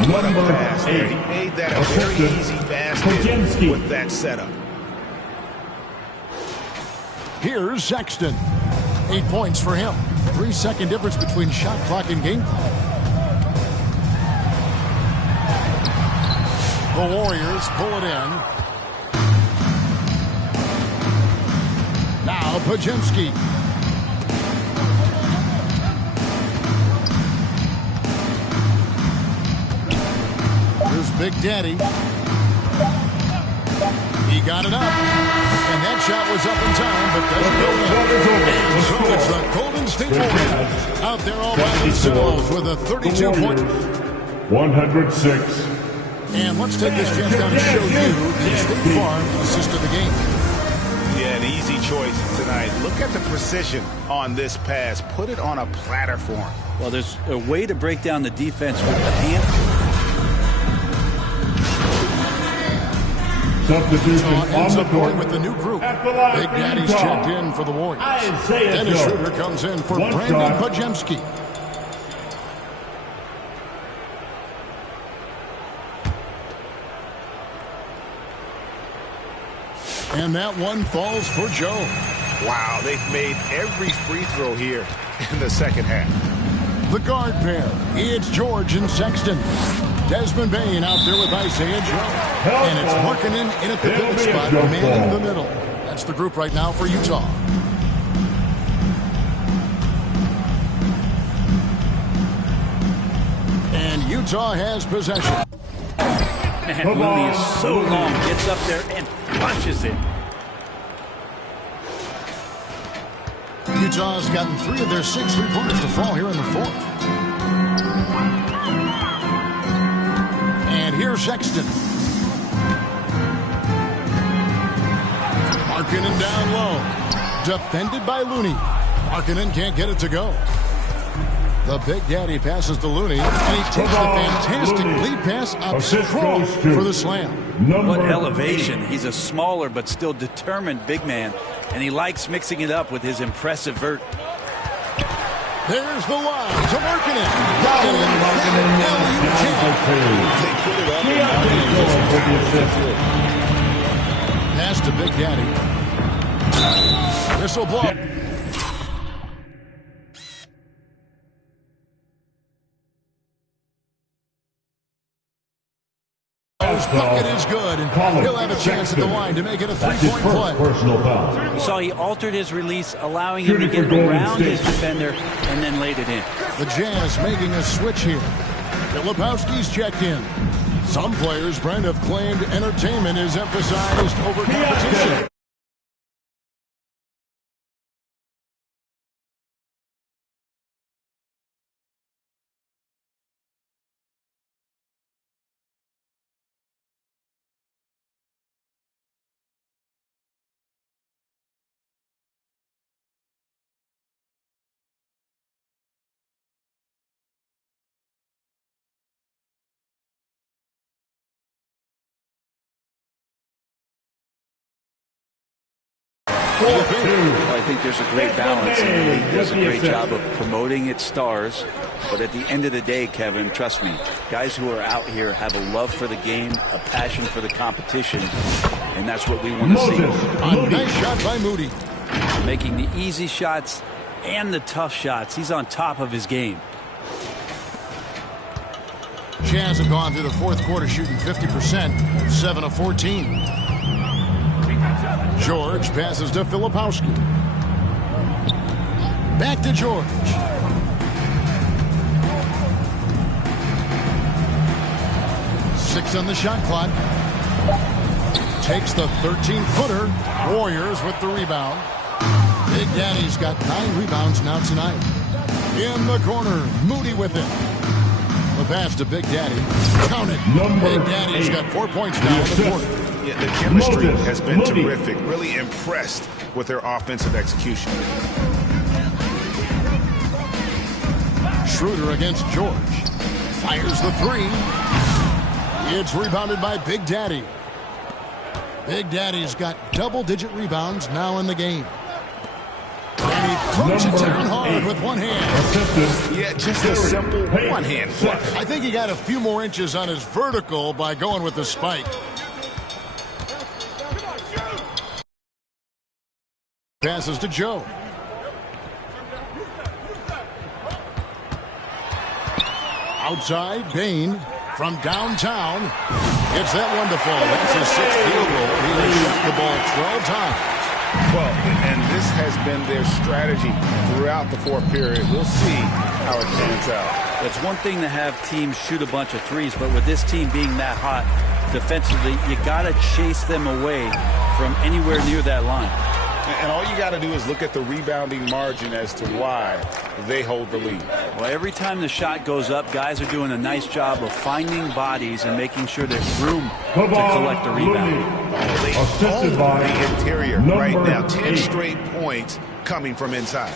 What a pass there. He made that a very easy basket with that setup. Here's Sexton. 8 points for him. 3-second difference between shot clock and game clock. The Warriors pull it in. Now Podziemski. Here's Big Daddy. He got it up. And that shot was up in time, but doesn't go in. So it's the Golden State Warriors out there all by themselves with a 32-point. 106. And let's take this chance down to show you the State Farm assist of the game. Yeah, an easy choice tonight. Look at the precision on this pass. Put it on a platter for him. Well, there's a way to break down the defense with the hand. Substitution on the court with the new group. Big Daddy's checked in for the Warriors. Dennis Schroeder comes in for Brandon Podziemski. And that one falls for Joe. Wow, they've made every free throw here in the second half. The guard pair, it's George and Sexton. Desmond Bain out there with Isaiah Joe. And it's Markkanen in at the pivot spot, manning the middle. That's the group right now for Utah. And Utah has possession. Man, Looney is so long, gets up there and flushes it. Utah's gotten 3 of their 6 3-pointers to fall here in the fourth. And here's Sexton. Markkanen down low. Defended by Looney. Markkanen can't get it to go. The Big Daddy passes to Looney, and he takes the fantastic lead pass up strong for the slam. What elevation. He's a smaller but still determined big man, and he likes mixing it up with his impressive vert. There's the line to Markkanen. Pass to Big Daddy. Whistle blow. His bucket is good, and he'll have a chance at the line to make it a 3-point play. Personal foul. You saw he altered his release, allowing him to get around his defender and then laid it in. The Jazz making a switch here. Filipowski's checked in. Some players, Brent, have claimed entertainment is emphasized over competition. Well, I think there's a great balance, and the league does a great job of promoting its stars. But at the end of the day, Kevin, trust me, guys who are out here have a love for the game, a passion for the competition, and that's what we want to see. A nice shot by Moody. Making the easy shots and the tough shots. He's on top of his game. Jazz have gone through the fourth quarter shooting 50%, 7 of 14. George passes to Filipowski. Back to George. Six on the shot clock. Takes the 13-footer. Warriors with the rebound. Big Daddy's got 9 rebounds now tonight. In the corner, Moody with it. The pass to Big Daddy. Count it. Big Daddy's got 4 points now in the quarter. Yeah, the chemistry has been terrific. Really impressed with their offensive execution. Schroeder against George. Fires the 3. It's rebounded by Big Daddy. Big Daddy's got double-digit rebounds now in the game. And he throws it down hard with one hand. Yeah, just a simple one-hand flush. I think he got a few more inches on his vertical by going with the spike. Passes to Joe. Outside, Bain from downtown. It's that one to fall. That's his 6th field goal. He has shot the ball 12 times. Well, and this has been their strategy throughout the fourth period. We'll see how it pans out. It's one thing to have teams shoot a bunch of threes, but with this team being that hot defensively, you got to chase them away from anywhere near that line. And all you got to do is look at the rebounding margin as to why they hold the lead. Well, every time the shot goes up, guys are doing a nice job of finding bodies and making sure there's room to collect the rebound. They own the interior right now. 10 straight points coming from inside.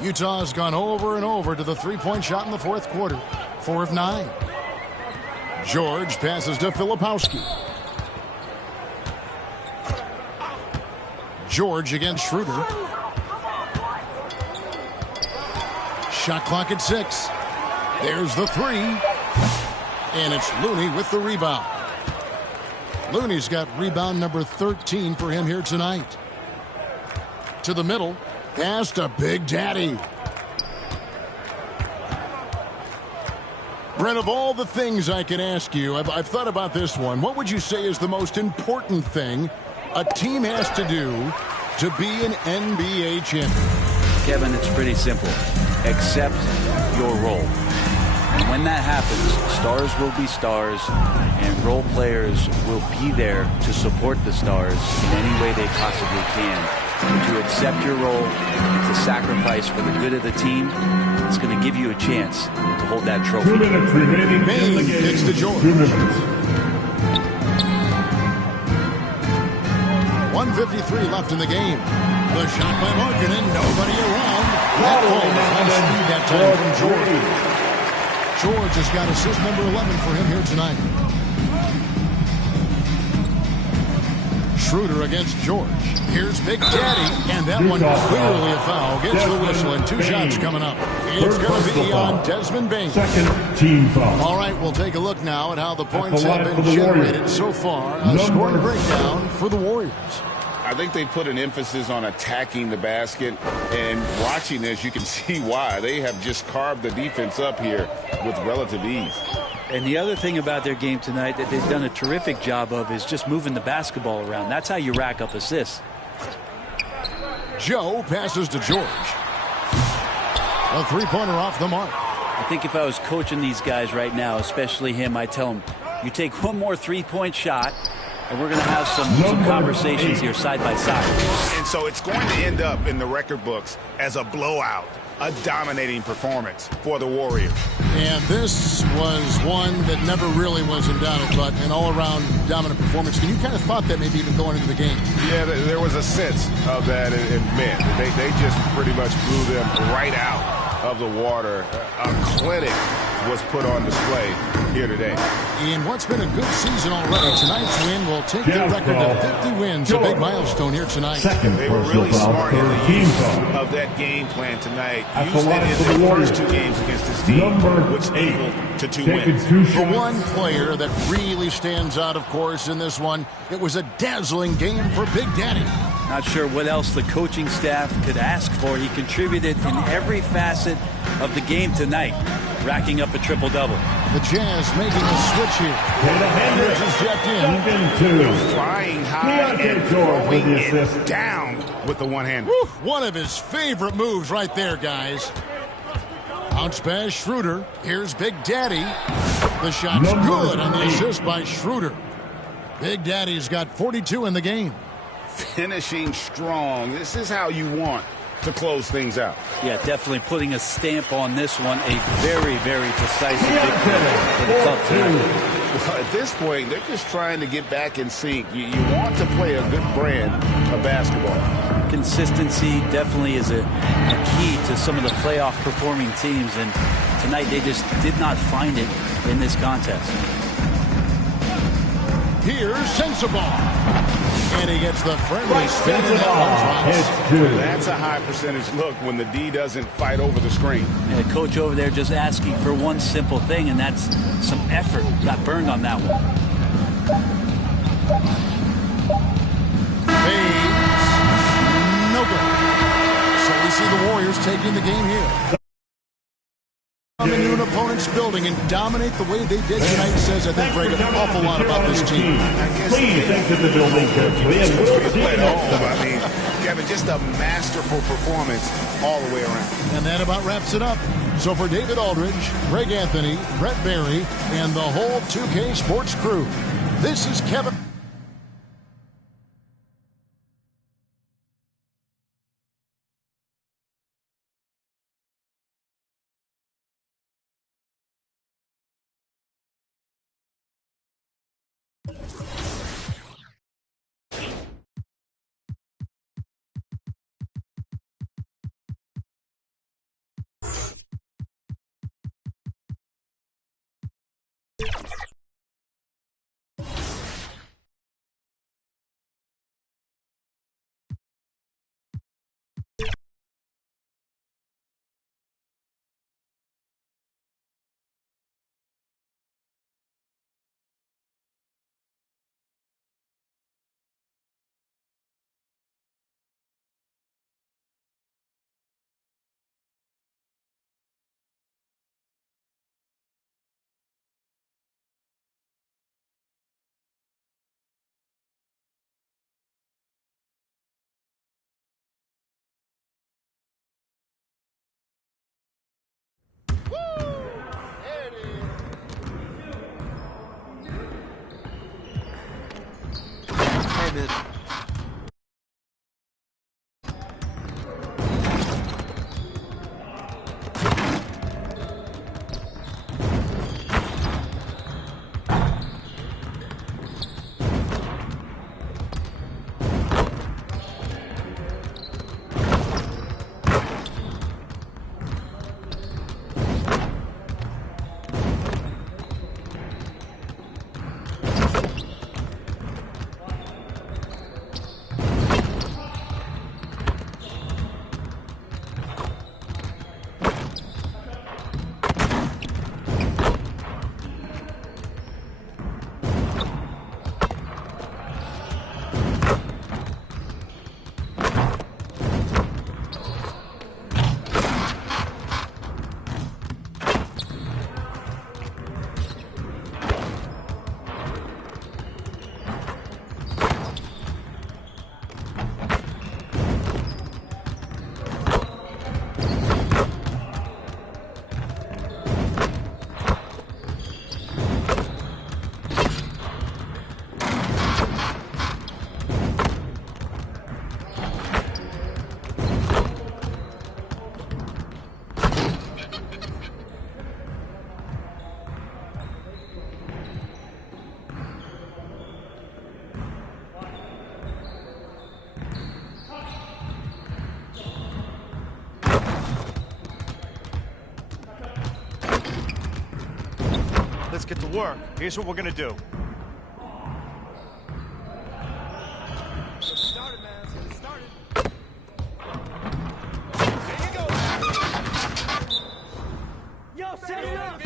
Utah's gone over and over to the three-point shot in the fourth quarter. 4 of 9. George passes to Filipowski. George against Schroeder. Shot clock at 6. There's the 3. And it's Looney with the rebound. Looney's got rebound number 13 for him here tonight. To the middle. Pass to Big Daddy. Brent, of all the things I can ask you, I've thought about this one. What would you say is the most important thing a team has to do to be an NBA champion? Kevin, it's pretty simple. Accept your role. And when that happens, stars will be stars, and role players will be there to support the stars in any way they possibly can. But to accept your role and to sacrifice for the good of the team, it's going to give you a chance to hold that trophy. 2 minutes remaining in the game. It's to George. 2 minutes. 1:53 left in the game. The shot by Markkanen. Nobody around. That ball was on speed that time from George. George has got assist number 11 for him here tonight. Schroeder against George. Here's Big Daddy, and that one clearly a foul. Gets the whistle, and 2 shots coming up. It's going to be on Desmond Bain. Second team foul. All right, we'll take a look now at how the points have been generated so far. A scoring breakdown for the Warriors. I think they put an emphasis on attacking the basket, and watching this, you can see why. They have just carved the defense up here with relative ease. And the other thing about their game tonight that they've done a terrific job of is just moving the basketball around. That's how you rack up assists. Joe passes to George. A three-pointer off the mark. I think if I was coaching these guys right now, especially him, I'd tell him, you take one more three-point shot, and we're going to have some conversations here side by side. And so it's going to end up in the record books as a blowout, a dominating performance for the Warriors. And this was one that never really was in doubt, but an all-around dominant performance. And you kind of thought that maybe even going into the game. Yeah, there was a sense of that in men. They just pretty much blew them right out of the water. A clinic was put on display here today. In what's been a good season already, tonight's win will take their record to 50 wins, a big milestone here tonight. They were really smart in the use of that game plan tonight. Used it in their first 2 games against this team, which equaled to 2 wins. The one player that really stands out, of course, in this one, it was a dazzling game for Big Daddy. Not sure what else the coaching staff could ask for. He contributed in every facet of the game tonight, racking up a triple-double. The Jazz making a switch here. Hendricks is checked in. Flying high and throwing it down with the one-hand. One of his favorite moves right there, guys. Bounce pass, Schroeder. Here's Big Daddy. The shot's good on the assist by Schroeder. Big Daddy's got 42 in the game. Finishing strong. This is how you want to close things out. Yeah, definitely putting a stamp on this one. A very, very decisive victory for the club tonight. Well, at this point, they're just trying to get back in sync. You want to play a good brand of basketball. Consistency definitely is a key to some of the playoff performing teams, and tonight they just did not find it in this contest. Here's Sensabaugh. And he gets the friendly spin in that one. That's a high percentage look when the D doesn't fight over the screen. Yeah, coach over there just asking for one simple thing, and that's some effort. Got burned on that one. Fades. No good. So we see the Warriors taking the game here. Come into an opponent's building and dominate the way they did tonight says, I think, Greg, an awful lot about this team. Please exit the building quickly, and we'll see you next time. I mean, Kevin, just a masterful performance all the way around. And that about wraps it up. So for David Aldridge, Greg Anthony, Brett Barry, and the whole 2K Sports crew, this is Kevin. get to work. Here's what we're gonna do. Started, man. Let's get it started. Yo, set it up!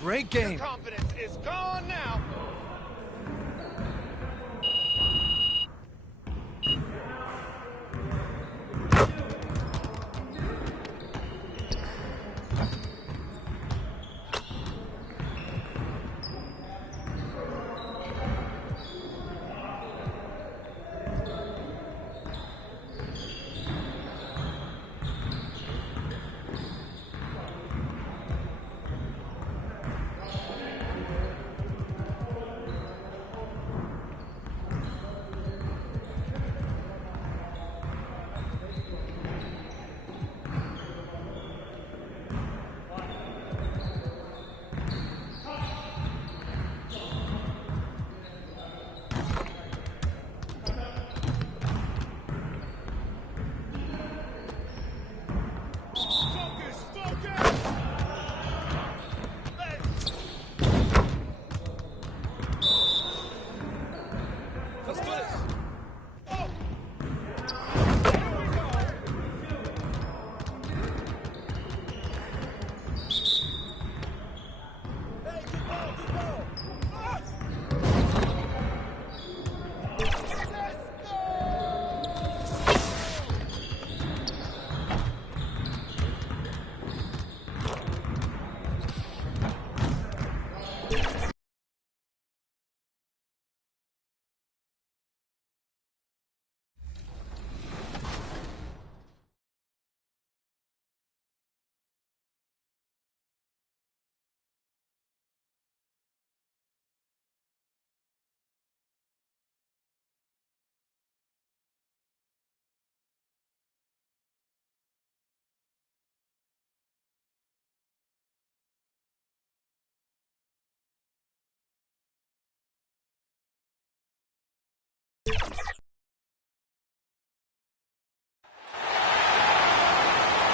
Great game. Confidence is gone now.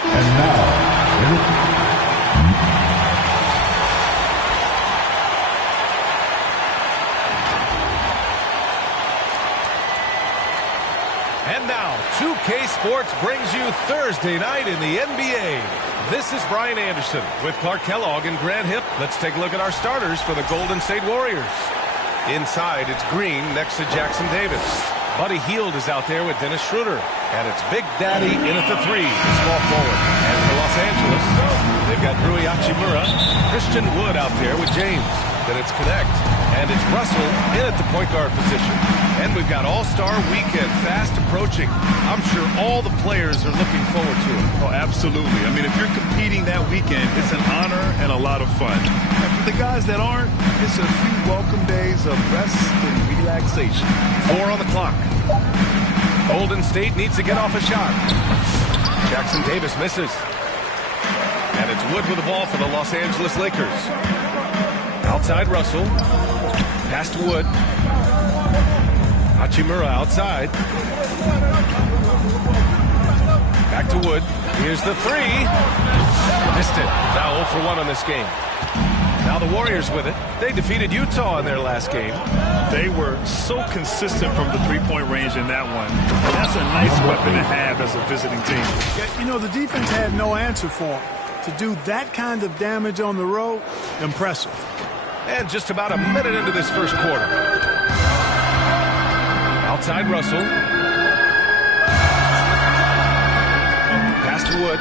And now, And now, 2K Sports brings you Thursday night in the NBA. This is Brian Anderson with Clark Kellogg and Grant Hipp. Let's take a look at our starters for the Golden State Warriors. Inside, it's Green next to Jackson Davis. Buddy Hield is out there with Dennis Schroeder. And it's Big Daddy in at the three, small forward. And for Los Angeles, they've got Rui Hachimura, Christian Wood out there with James. Then it's Connect. And it's Russell in at the point guard position. And we've got All-Star Weekend fast approaching. I'm sure all the players are looking forward to it. Oh, absolutely. I mean, if you're competing that weekend, it's an honor and a lot of fun. And for the guys that aren't, it's a few welcome days of rest and relaxation. 4 on the clock. Golden State needs to get off a shot. Jackson Davis misses. And it's Wood with the ball for the Los Angeles Lakers. Outside Russell. Pass to Wood. Hachimura outside. Back to Wood. Here's the three. Missed it. Now 0 for 1 on this game. Now the Warriors with it. They defeated Utah in their last game. They were so consistent from the three-point range in that one. That's a nice weapon to have as a visiting team. You know, the defense had no answer for them. To do that kind of damage on the road, impressive. And just about a minute into this first quarter. Outside Russell. to Wood.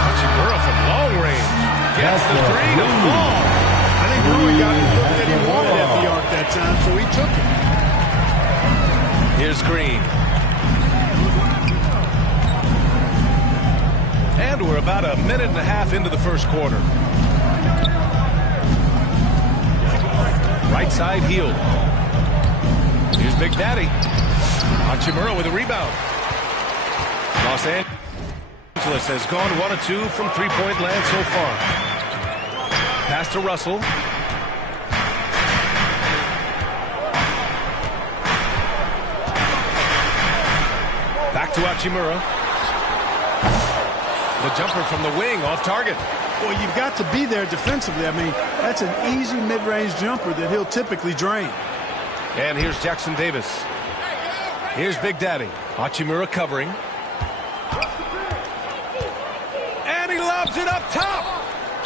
Hachimura from long range. Gets the three to fall. I think Rui got the look that he wanted at the arc that time, so he took it. Here's Green. And we're about a minute and a half into the first quarter. Right side heel. Here's Big Daddy. Hachimura with a rebound. Los Angeles has gone 1 of 2 from three-point land so far. Pass to Russell. Back to Hachimura. The jumper from the wing off target. Well, you've got to be there defensively. I mean, that's an easy mid-range jumper that he'll typically drain. And here's Jackson Davis. Here's Big Daddy. Hachimura covering. And he lobs it up top.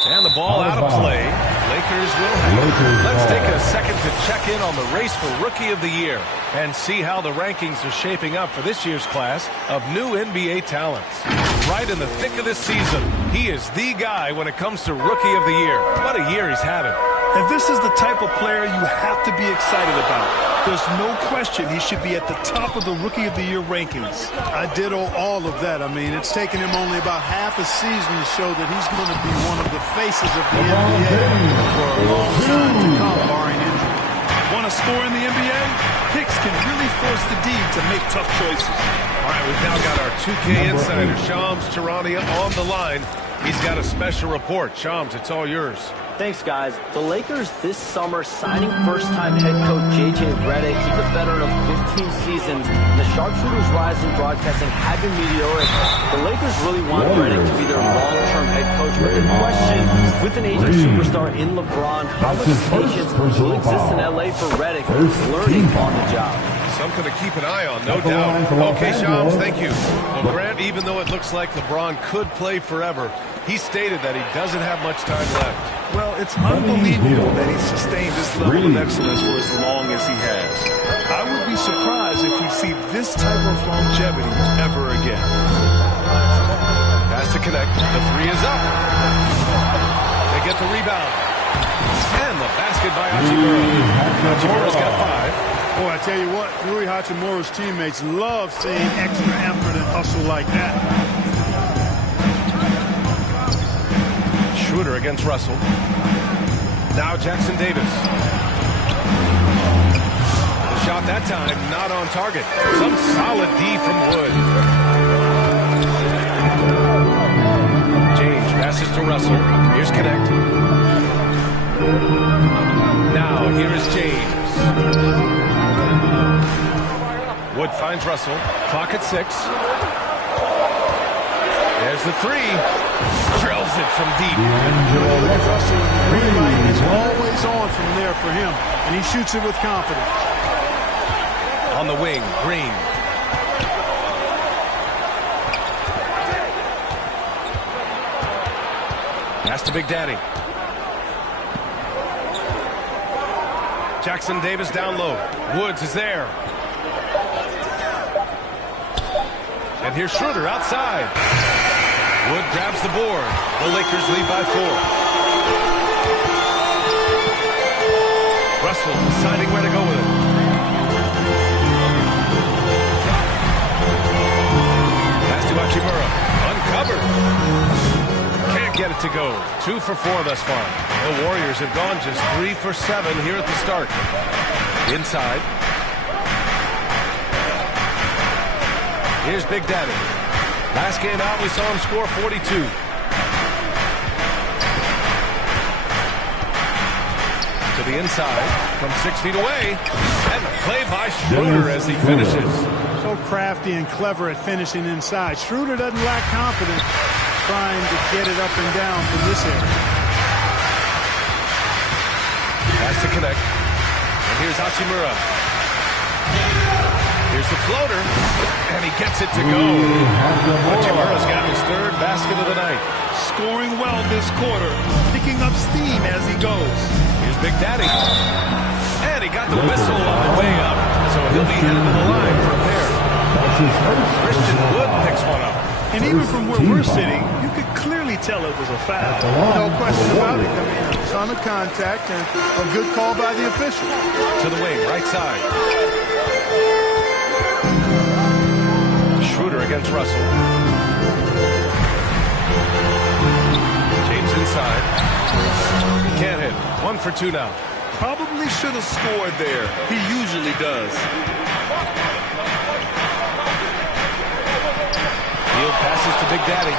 And the ball out of play. Lakers will have it. Let's take a second to check in on the race for Rookie of the Year and see how the rankings are shaping up for this year's class of new NBA talents. Right in the thick of this season, he is the guy when it comes to Rookie of the Year. What a year he's having. And this is the type of player you have to be excited about. There's no question he should be at the top of the Rookie of the Year rankings. I ditto all of that. I mean, it's taken him only about half a season to show that he's going to be one of the faces of the NBA for a long time to come, barring injury. Want to score in the NBA? Picks can really force the D to make tough choices. All right, we've now got our 2K insider, Shams Charania, on the line. He's got a special report. Shams, it's all yours. Thanks, guys. The Lakers this summer signing first-time head coach J.J. Redick. He's a veteran of 15 seasons. And the sharpshooters' rise in broadcasting have been meteoric. The Lakers really want Redick to be their long-term head coach. But the question, with an aging superstar in LeBron, how much patience will exist in L.A. for Redick learning on the job? Something to keep an eye on, no doubt. Okay, Shams, thank you. Well, Grant, even though it looks like LeBron could play forever, he stated that he doesn't have much time left. Well, it's unbelievable that he's sustained this level of excellence for as long as he has. I would be surprised if we see this type of longevity ever again. Has to connect. The three is up. They get the rebound. And the basket by Hachimura. Hachimura's got 5. Boy, I tell you what, Rui Hachimura's teammates love seeing extra effort and hustle like that. Schroeder against Russell. Now Jackson Davis. The shot that time, not on target. Some solid D from Wood. James passes to Russell. Here's Connect. Now here is James. Wood finds Russell. Clock at 6. There's the three. Drills it from deep. Russell, green light is always on from there for him, and he shoots it with confidence. On the wing, Green. Pass to Big Daddy. Jackson Davis down low. Woods is there. And here's Schroeder outside. Wood grabs the board. The Lakers lead by 4. Russell deciding where to go with it. Pass to Hachimura. Uncovered. Can't get it to go. 2 for 4 thus far. The Warriors have gone just 3 for 7 here at the start. Inside. Here's Big Daddy. Last game out, we saw him score 42. To the inside from 6 feet away. And the play by Schroeder as he finishes. So crafty and clever at finishing inside. Schroeder doesn't lack confidence trying to get it up and down from this area. Has to connect. And here's Hachimura. Here's the floater. And he gets it to go. Hachimura's got his 3rd basket of the night. Scoring well this quarter. Picking up steam as he goes. Here's Big Daddy. And he got the whistle on the way up. So he'll be headed to the line for a pair. Christian Wood picks one up. And even from where we're sitting, you could clearly tell it was a foul. No question about it. I mean, a ton of contact and a good call by the official. To the wing, right side. Schroeder against Russell. James inside. Can't hit. 1 for 2 now. Probably should have scored there. He usually does. Field passes to Big Daddy.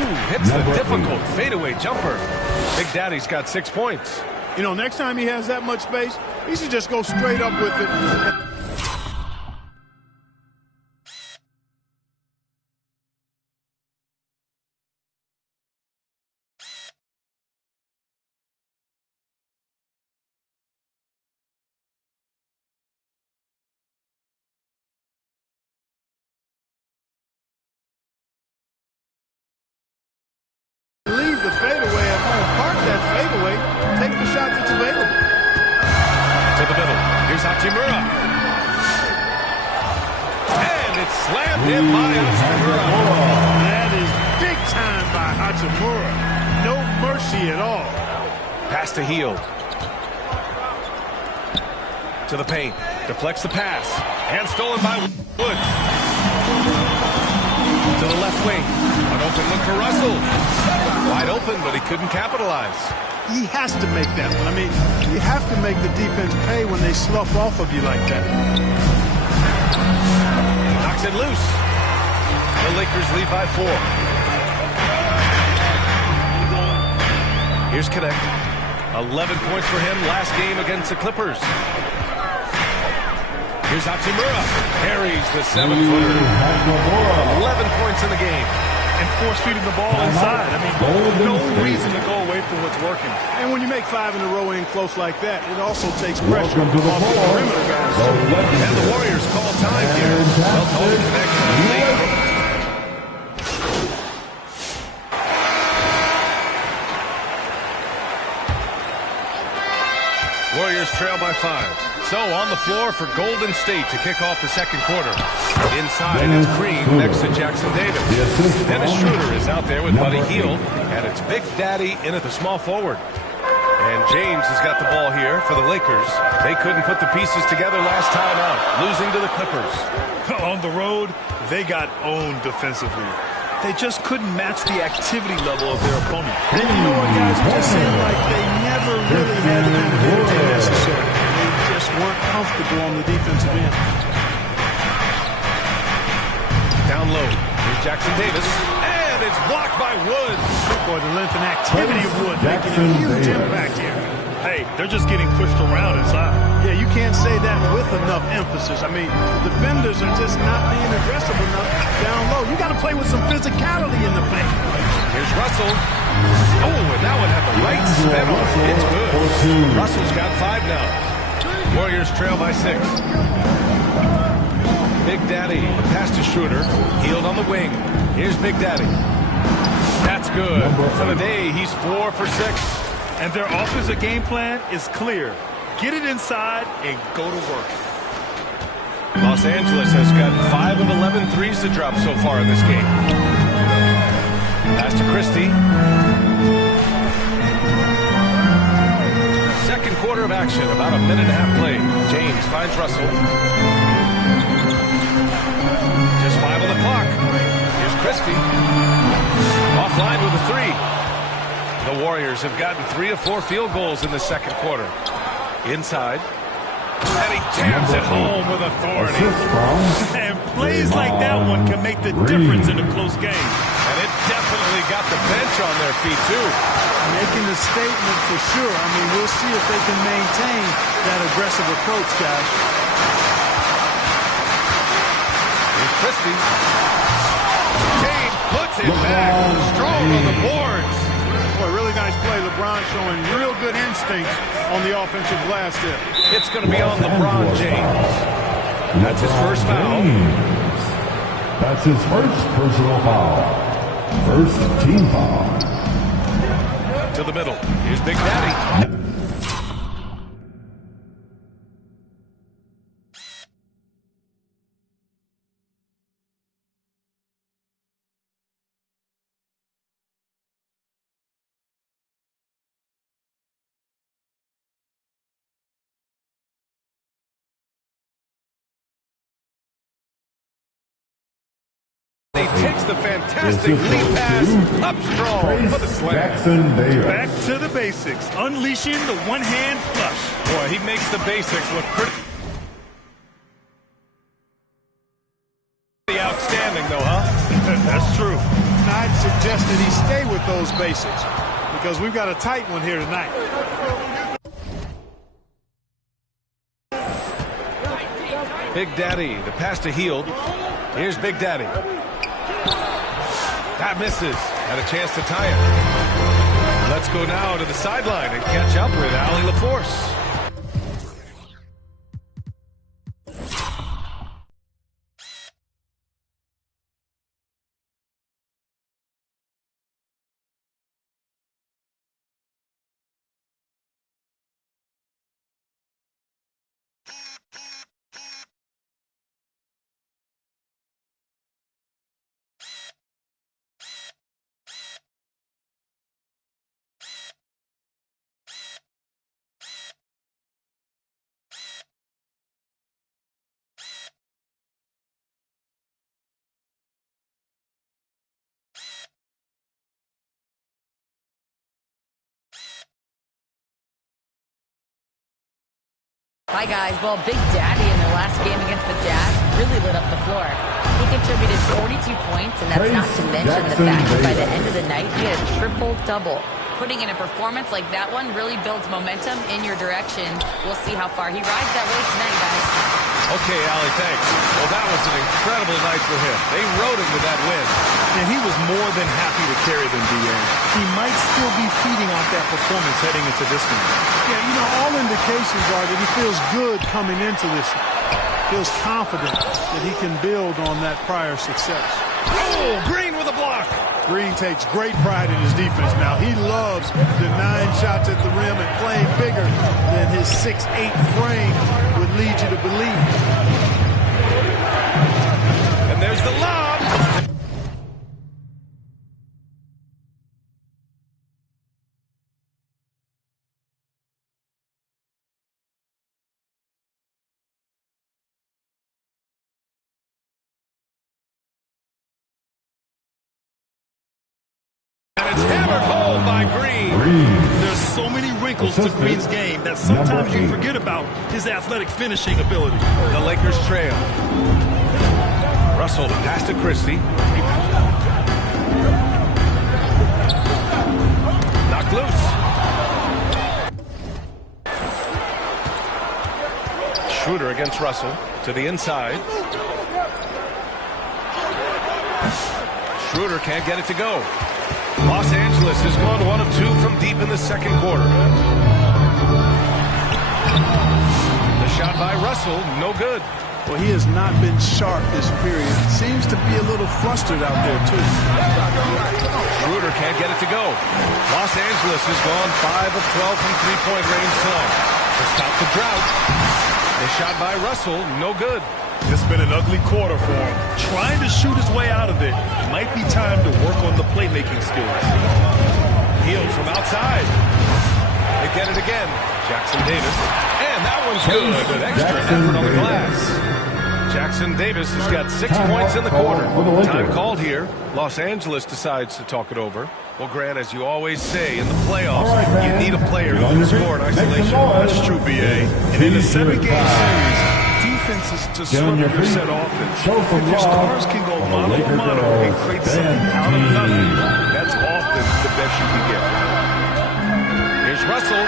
Ooh, hits the difficult fadeaway jumper. Big Daddy's got 6 points. You know, next time he has that much space, he should just go straight up with it. Leave the fadeaway at home. Park that fadeaway. Take the shot that's available. To the middle. Here's Hachimura. And it's slammed in by Hachimura. That is big time by Hachimura. No mercy at all. Pass to Hield. To the paint. Deflects the pass. And stolen by Wood. To the left wing. An open look for Russell. Wide open, but he couldn't capitalize. He has to make that one. I mean, you have to make the defense pay when they slough off of you like that. Knocks it loose. The Lakers lead by 4. Here's Connect. 11 points for him last game against the Clippers. Here's Hachimura. Carries the 7-footer. 11 points in the game. And force-feeding the ball inside. I mean, no reason to go away from what's working. And when you make 5 in a row in close like that, it also takes pressure off the perimeter guys. And the Warriors call time here. Well told connection. Warriors trail by 5. So on the floor for Golden State to kick off the second quarter. Inside is Green next to Jackson Davis. Dennis Schroeder is out there with Buddy Hield. And it's Big Daddy in at the small forward. And James has got the ball here for the Lakers. They couldn't put the pieces together last time out, losing to the Clippers. On the road, they got owned defensively. They just couldn't match the activity level of their opponent. And you know what, guys? It just seemed like they never really had the kind of energy necessary. They just weren't comfortable on the defensive end. Down low. Here's Jackson Davis. And it's blocked by Wood. Boy, the length and activity of Wood making a huge impact here. Hey, they're just getting pushed around inside. Yeah, you can't say that with enough emphasis. I mean, the defenders are just not being aggressive enough down low. You got to play with some physicality in the paint. Here's Russell. Oh, and that one had the right spin on it. It's good. Russell's got 5 now. Warriors trail by 6. Big Daddy, pass to Schroeder. Hield on the wing. Here's Big Daddy. That's good. For the day, he's 4 for 6. And their offensive game plan is clear. Get it inside and go to work. Los Angeles has got 5 of 11 threes to drop so far in this game. Pass to Christie. Second quarter of action, about a minute and a half played. James finds Russell. Just 5 on the clock. Here's Christie. Offline with a 3. The Warriors have gotten 3 of 4 field goals in the second quarter. Inside. And he jams it home with authority. And plays like that one can make the difference in a close game. And it definitely got the bench on their feet, too. Making the statement for sure. I mean, we'll see if they can maintain that aggressive approach, guys. Here's Christie. James puts it back. Strong on the boards. Boy, really nice play. LeBron showing real good instincts on the offensive glass there. It's going to be on LeBron James. That's his first foul. That's his first personal foul. First team foul. To the middle. Here's Big Daddy. takes the fantastic lead pass up strong for the slam. Back to the basics, unleashing the one-hand flush. Boy, he makes the basics look pretty outstanding, though, huh? That's true. I'd suggest that he stay with those basics because we've got a tight one here tonight. Big Daddy, the pass to Hield. Here's Big Daddy. That misses. Had a chance to tie it. Let's go now to the sideline and catch up with Allie LaForce. Hi, guys. Well, Big Daddy in their last game against the Jazz really lit up the floor. He contributed 42 points, and that's not to mention the fact that by the end of the night, he had a triple-double. Putting in a performance like that one really builds momentum in your direction. We'll see how far he rides that way tonight, guys. Okay, Allie, thanks. Well, that was an incredible night for him. They rode him with that win. And he was more than happy to carry them, DA. He might still be feeding off that performance heading into this one. Yeah, you know, all indications are that he feels good coming into this. Feels confident that he can build on that prior success. Oh, Green with a block. Green takes great pride in his defense now. He loves the 9 shots at the rim and playing bigger than his 6'8" frame would lead you to believe. And there's the lob. And it's hammered home by Green. There's so many wrinkles to Green's game that sometimes you forget about his athletic finishing ability. The Lakers trail. Russell, the pass to Christie. Knocked loose. Schroeder against Russell to the inside. Schroeder can't get it to go. Los Angeles has gone 1 of 2 from deep in the second quarter. The shot by Russell, no good. Well, he has not been sharp this period. Seems to be a little flustered out there, too. Schroeder can't get it to go. Los Angeles has gone 5 of 12 from three-point range tonight. To stop the drought. The shot by Russell, no good. It's been an ugly quarter for him. Trying to shoot his way out of it. Might be time to work on the playmaking skills. Hield from outside. They get it again. Jackson Davis. And that one's good with extra effort on the glass. Jackson Davis has got 6 points in the quarter. Time called here. Los Angeles decides to talk it over. Well, Grant, as you always say, in the playoffs, you need a player who can score in isolation. That's true, BA. And in a 7-game series, defenses to serve your set offense. If your stars can go mano-a-mano and create something out of nothing, that's often the best you can get. Here's Russell.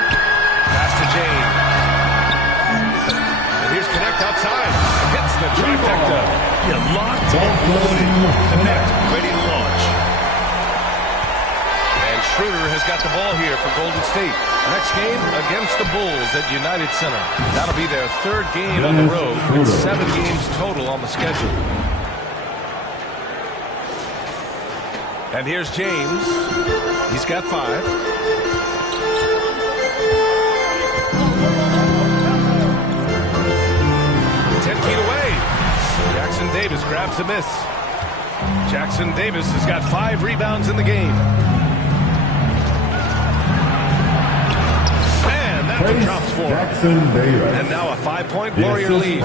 Pass to James. And here's Connect outside. Hits the trifecta. Yeah, locked and loaded. Connect, ready to launch. And Schroeder has got the ball here for Golden State. Next game against the Bulls at United Center. That'll be their 3rd game on the road with 7 games total on the schedule. And here's James. He's got 5. 10 feet away. Jackson Davis grabs a miss. Jackson Davis has got 5 rebounds in the game. Drops for him. And now a 5-point Warrior lead.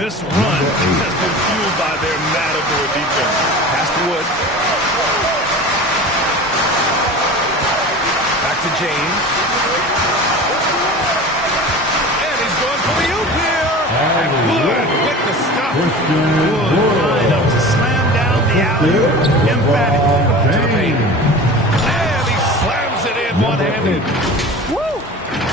This run has been fueled by their matador defense. Pass to to Wood. Back to James. And he's going for the oop here. And Wood with the stuff. Wood line up to slam down the alley emphatically. And he slams it in one-handed. Woo!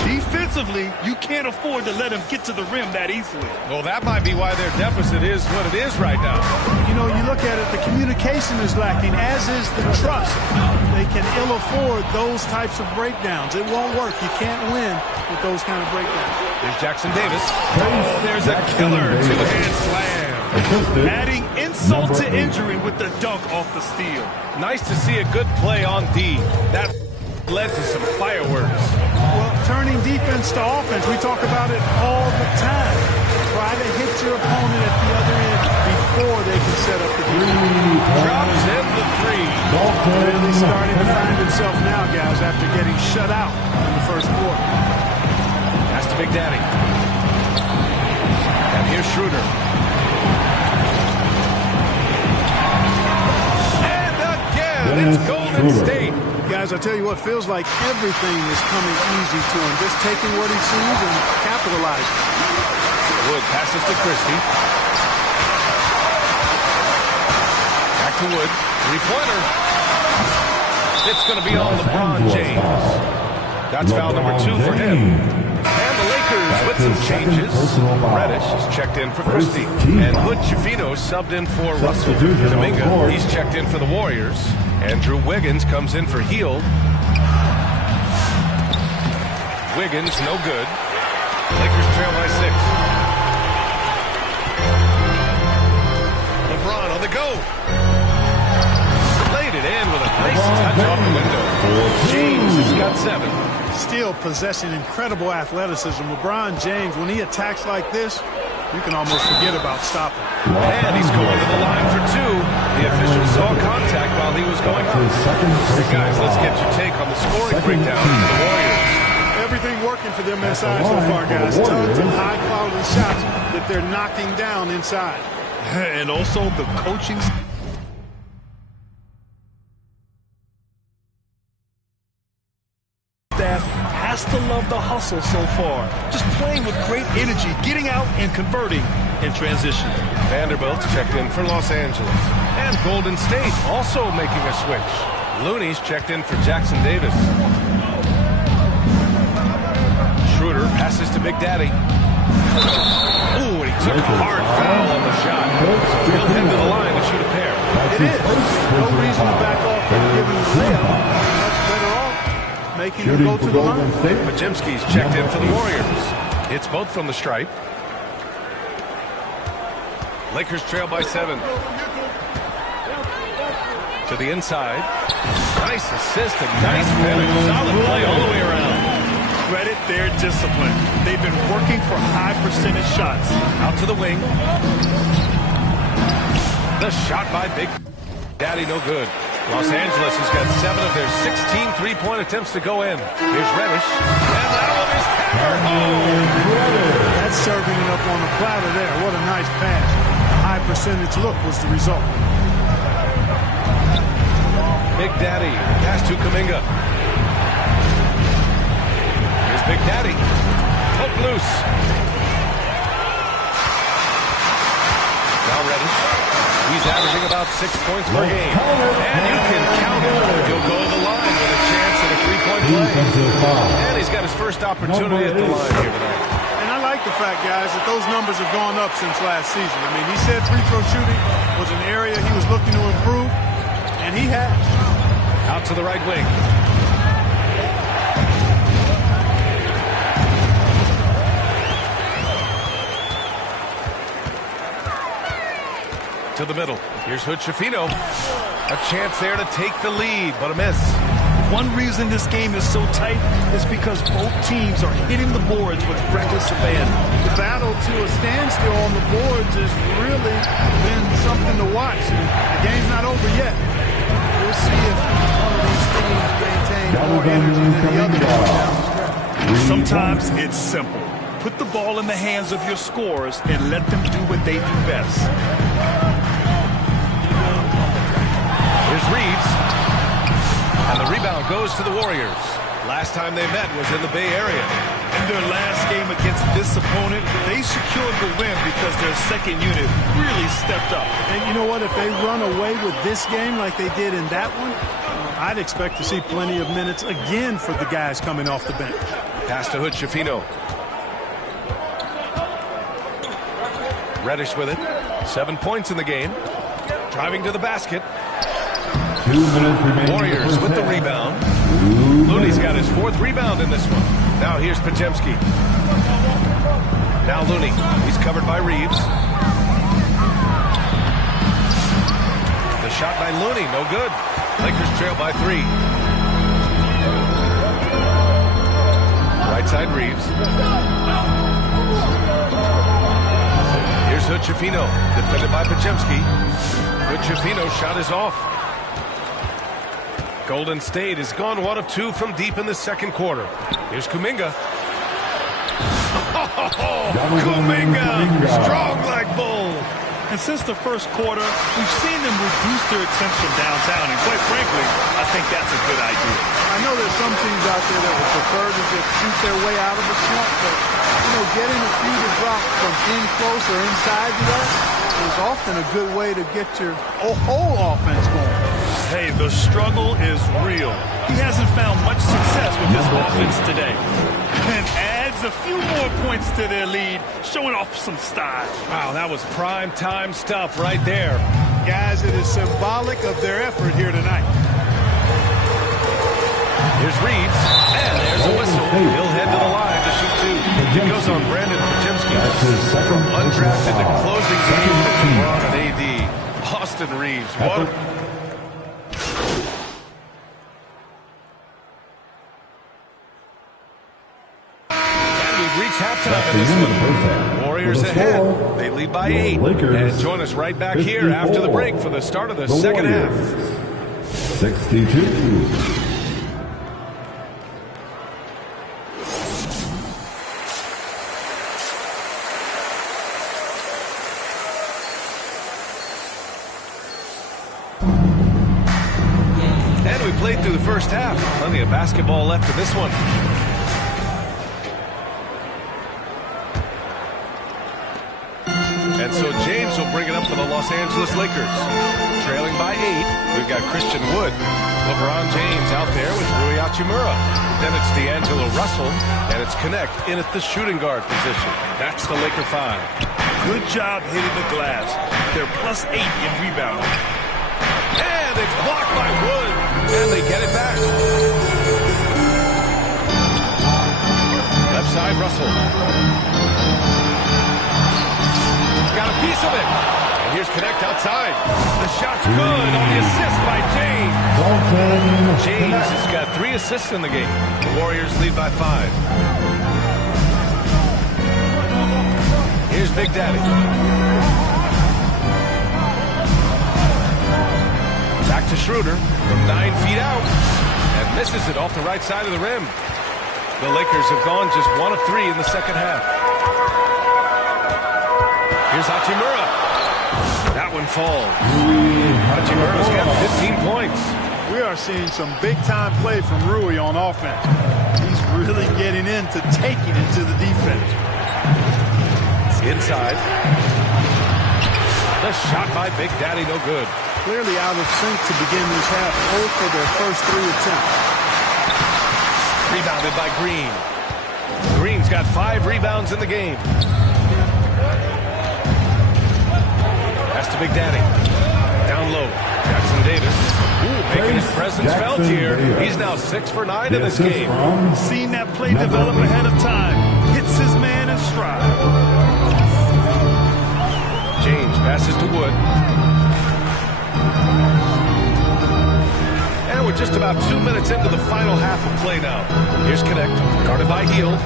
Defensively, you can't afford to let him get to the rim that easily. Well, that might be why their deficit is what it is right now. You know, you look at it, the communication is lacking, as is the trust. They can ill afford those types of breakdowns. It won't work. You can't win with those kind of breakdowns. Here's Jackson Davis. Oh, there's a killer two-hand slam. Adding insult to injury with the dunk off the steal. Nice to see a good play on D. That led to some fireworks. Well, turning defense to offense, we talk about it all the time. Try to hit your opponent at the other end before they can set up the defense. Drops in the three. Really starting to find himself now, guys, after getting shut out in the first quarter. That's to Big Daddy. And here's Schroeder. And again, it's Golden State. Guys, I tell you what, feels like everything is coming easy to him. Just taking what he sees and capitalizing. Wood passes to Christie. Back to Wood. Three-pointer. It's going to be on LeBron James. That's foul number 2 for him. And the Lakers with some changes. Reddish is checked in for Christie. And Hood Schifino subbed in for Russell. Kuminga, he's checked in for the Warriors. Andrew Wiggins comes in for Hield. Wiggins, no good. Lakers trail by 6. LeBron on the go. Laid it in with a nice touch off the window. James has got 7. Still possessing incredible athleticism. LeBron James, when he attacks like this, you can almost forget about stopping. And he's going to the line for 2. The official saw contact while he was going up. Hey guys, let's get your take on the scoring breakdown for the Warriors. Everything working for them inside so far, guys. Tons of high-quality shots that they're knocking down inside. And also the coaching staff has to love the hustle so far. Just playing with great energy, getting out and converting in transition. Vanderbilt's checked in for Los Angeles. And Golden State also making a switch. Looney's checked in for Jackson Davis. Schroeder passes to Big Daddy. Ooh, and he took a hard foul on the shot. He'll head to the line to shoot a pair. It is. No reason to back off from giving the layup. Much better off making him go to the line. Majimski's checked in for the Warriors. It's both from the stripe. Lakers trail by 7. To the inside. Nice assist and nice finish. Solid play all the way around. Credit their discipline. They've been working for high percentage shots. Out to the wing. The shot by Big Daddy, no good. Los Angeles has got 7 of their 16 three-point attempts to go in. Here's Reddish. And that one is hammered home. That's serving it up on a platter there. What a nice pass. A high percentage look was the result. Big Daddy, pass to Kuminga. Here's Big Daddy. Poke loose. Now Reddish. He's averaging about 6 points per game. And you can count him. He'll go to the line with a chance at a three-point play. And he's got his first opportunity at the line here tonight. And I like the fact, guys, that those numbers have gone up since last season. I mean, he said free throw shooting was an area he was looking to improve, and he has. Out to the right wing. To the middle. Here's Hood Schifino. A chance there to take the lead, but a miss. One reason this game is so tight is because both teams are hitting the boards with reckless abandon. The battle to a standstill on the boards has really been something to watch. And the game's not over yet. We'll see if one of these teams maintain more energy than the other. Sometimes it's simple. Put the ball in the hands of your scorers and let them do what they do best. rebound goes to the Warriors. Last time they met was in the Bay Area. In their last game against this opponent, they secured the win because their second unit really stepped up. And you know what? If they run away with this game like they did in that one, I'd expect to see plenty of minutes again for the guys coming off the bench. Pass to Hood Schifino. Reddish with it. 7 points in the game. Driving to the basket. 2 minutes remaining. Warriors with the rebound. Looney's got his 4th rebound in this one. Now here's Podziemski. Now Looney. He's covered by Reeves. The shot by Looney, no good. Lakers trail by 3. Right side Reeves. Here's Hood Schifino, defended by Podziemski. Hood Schifino's shot is off. Golden State has gone 1 of 2 from deep in the second quarter. Here's Kuminga. Kuminga! Strong like bull. And since the first quarter, we've seen them reduce their attention downtown. And quite frankly, I think that's a good idea. I know there's some teams out there that would prefer to just shoot their way out of a slump, but, you know, getting a few to drop from in close or inside the arc is often a good way to get your whole offense going. Hey, the struggle is real. He hasn't found much success with this offense today. And adds a few more points to their lead, showing off some style. Wow, that was prime time stuff right there. Guys, it is symbolic of their effort here tonight. Here's Reeves, and there's a whistle. He'll head to the line to shoot 2. It goes on Brandon Podziemski. From undrafted to closing game with LeBron and AD. Austin Reeves, what halftime in this one. Warriors ahead. They lead by 8. And join us right back here after the break for the start of the second half. 62. And we played through the first half. Plenty of basketball left in this one. And so James will bring it up for the Los Angeles Lakers. Trailing by 8, we've got Christian Wood. LeBron James out there with Rui Hachimura. Then it's D'Angelo Russell, and it's Connect in at the shooting guard position. That's the Laker 5. Good job hitting the glass. They're +8 in rebounding. And it's blocked by Wood, and they get it back. Left side, Russell. Got a piece of it. And here's Connect outside. The shot's good on the assist by James. James has got 3 assists in the game. The Warriors lead by 5. Here's Big Daddy. Back to Schroeder from 9 feet out. And misses it off the right side of the rim. The Lakers have gone just 1 of 3 in the second half. Here's Hachimura. That one falls. Hachimura's got 15 points. We are seeing some big-time play from Rui on offense. He's really getting into taking it to the defense. Inside. The shot by Big Daddy, no good. Clearly out of sync to begin this half, both for their first 3 attempts. Rebounded by Green. Green's got 5 rebounds in the game. Pass to Big Daddy. Down low. Jackson Davis. Making his presence felt here. He's now 6 for 9 in this game. Seen that play develop ahead of time. Hits his man in stride. James passes to Wood. And we're just about 2 minutes into the final half of play now. Here's Connect. Guarded by Hield.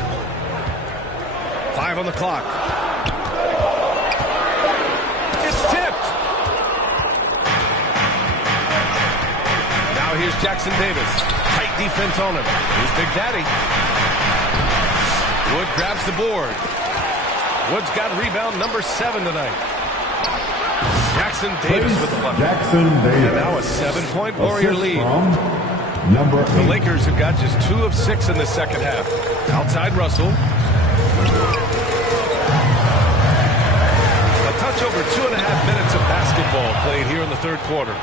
5 on the clock. Here's Jackson Davis. Tight defense on him. Here's Big Daddy. Wood grabs the board. Wood's got rebound number 7 tonight. Jackson Davis with the bucket. Jackson Davis. And now a 7-point Warrior lead. Number 8. The Lakers have got just 2 of 6 in the second half. Outside Russell. A touch over 2.5 minutes of basketball played here in the third quarter.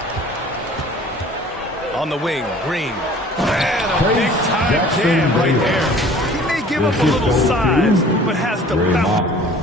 On the wing, Green. And a big-time jam right there. He may give up a little size, but has the bounce.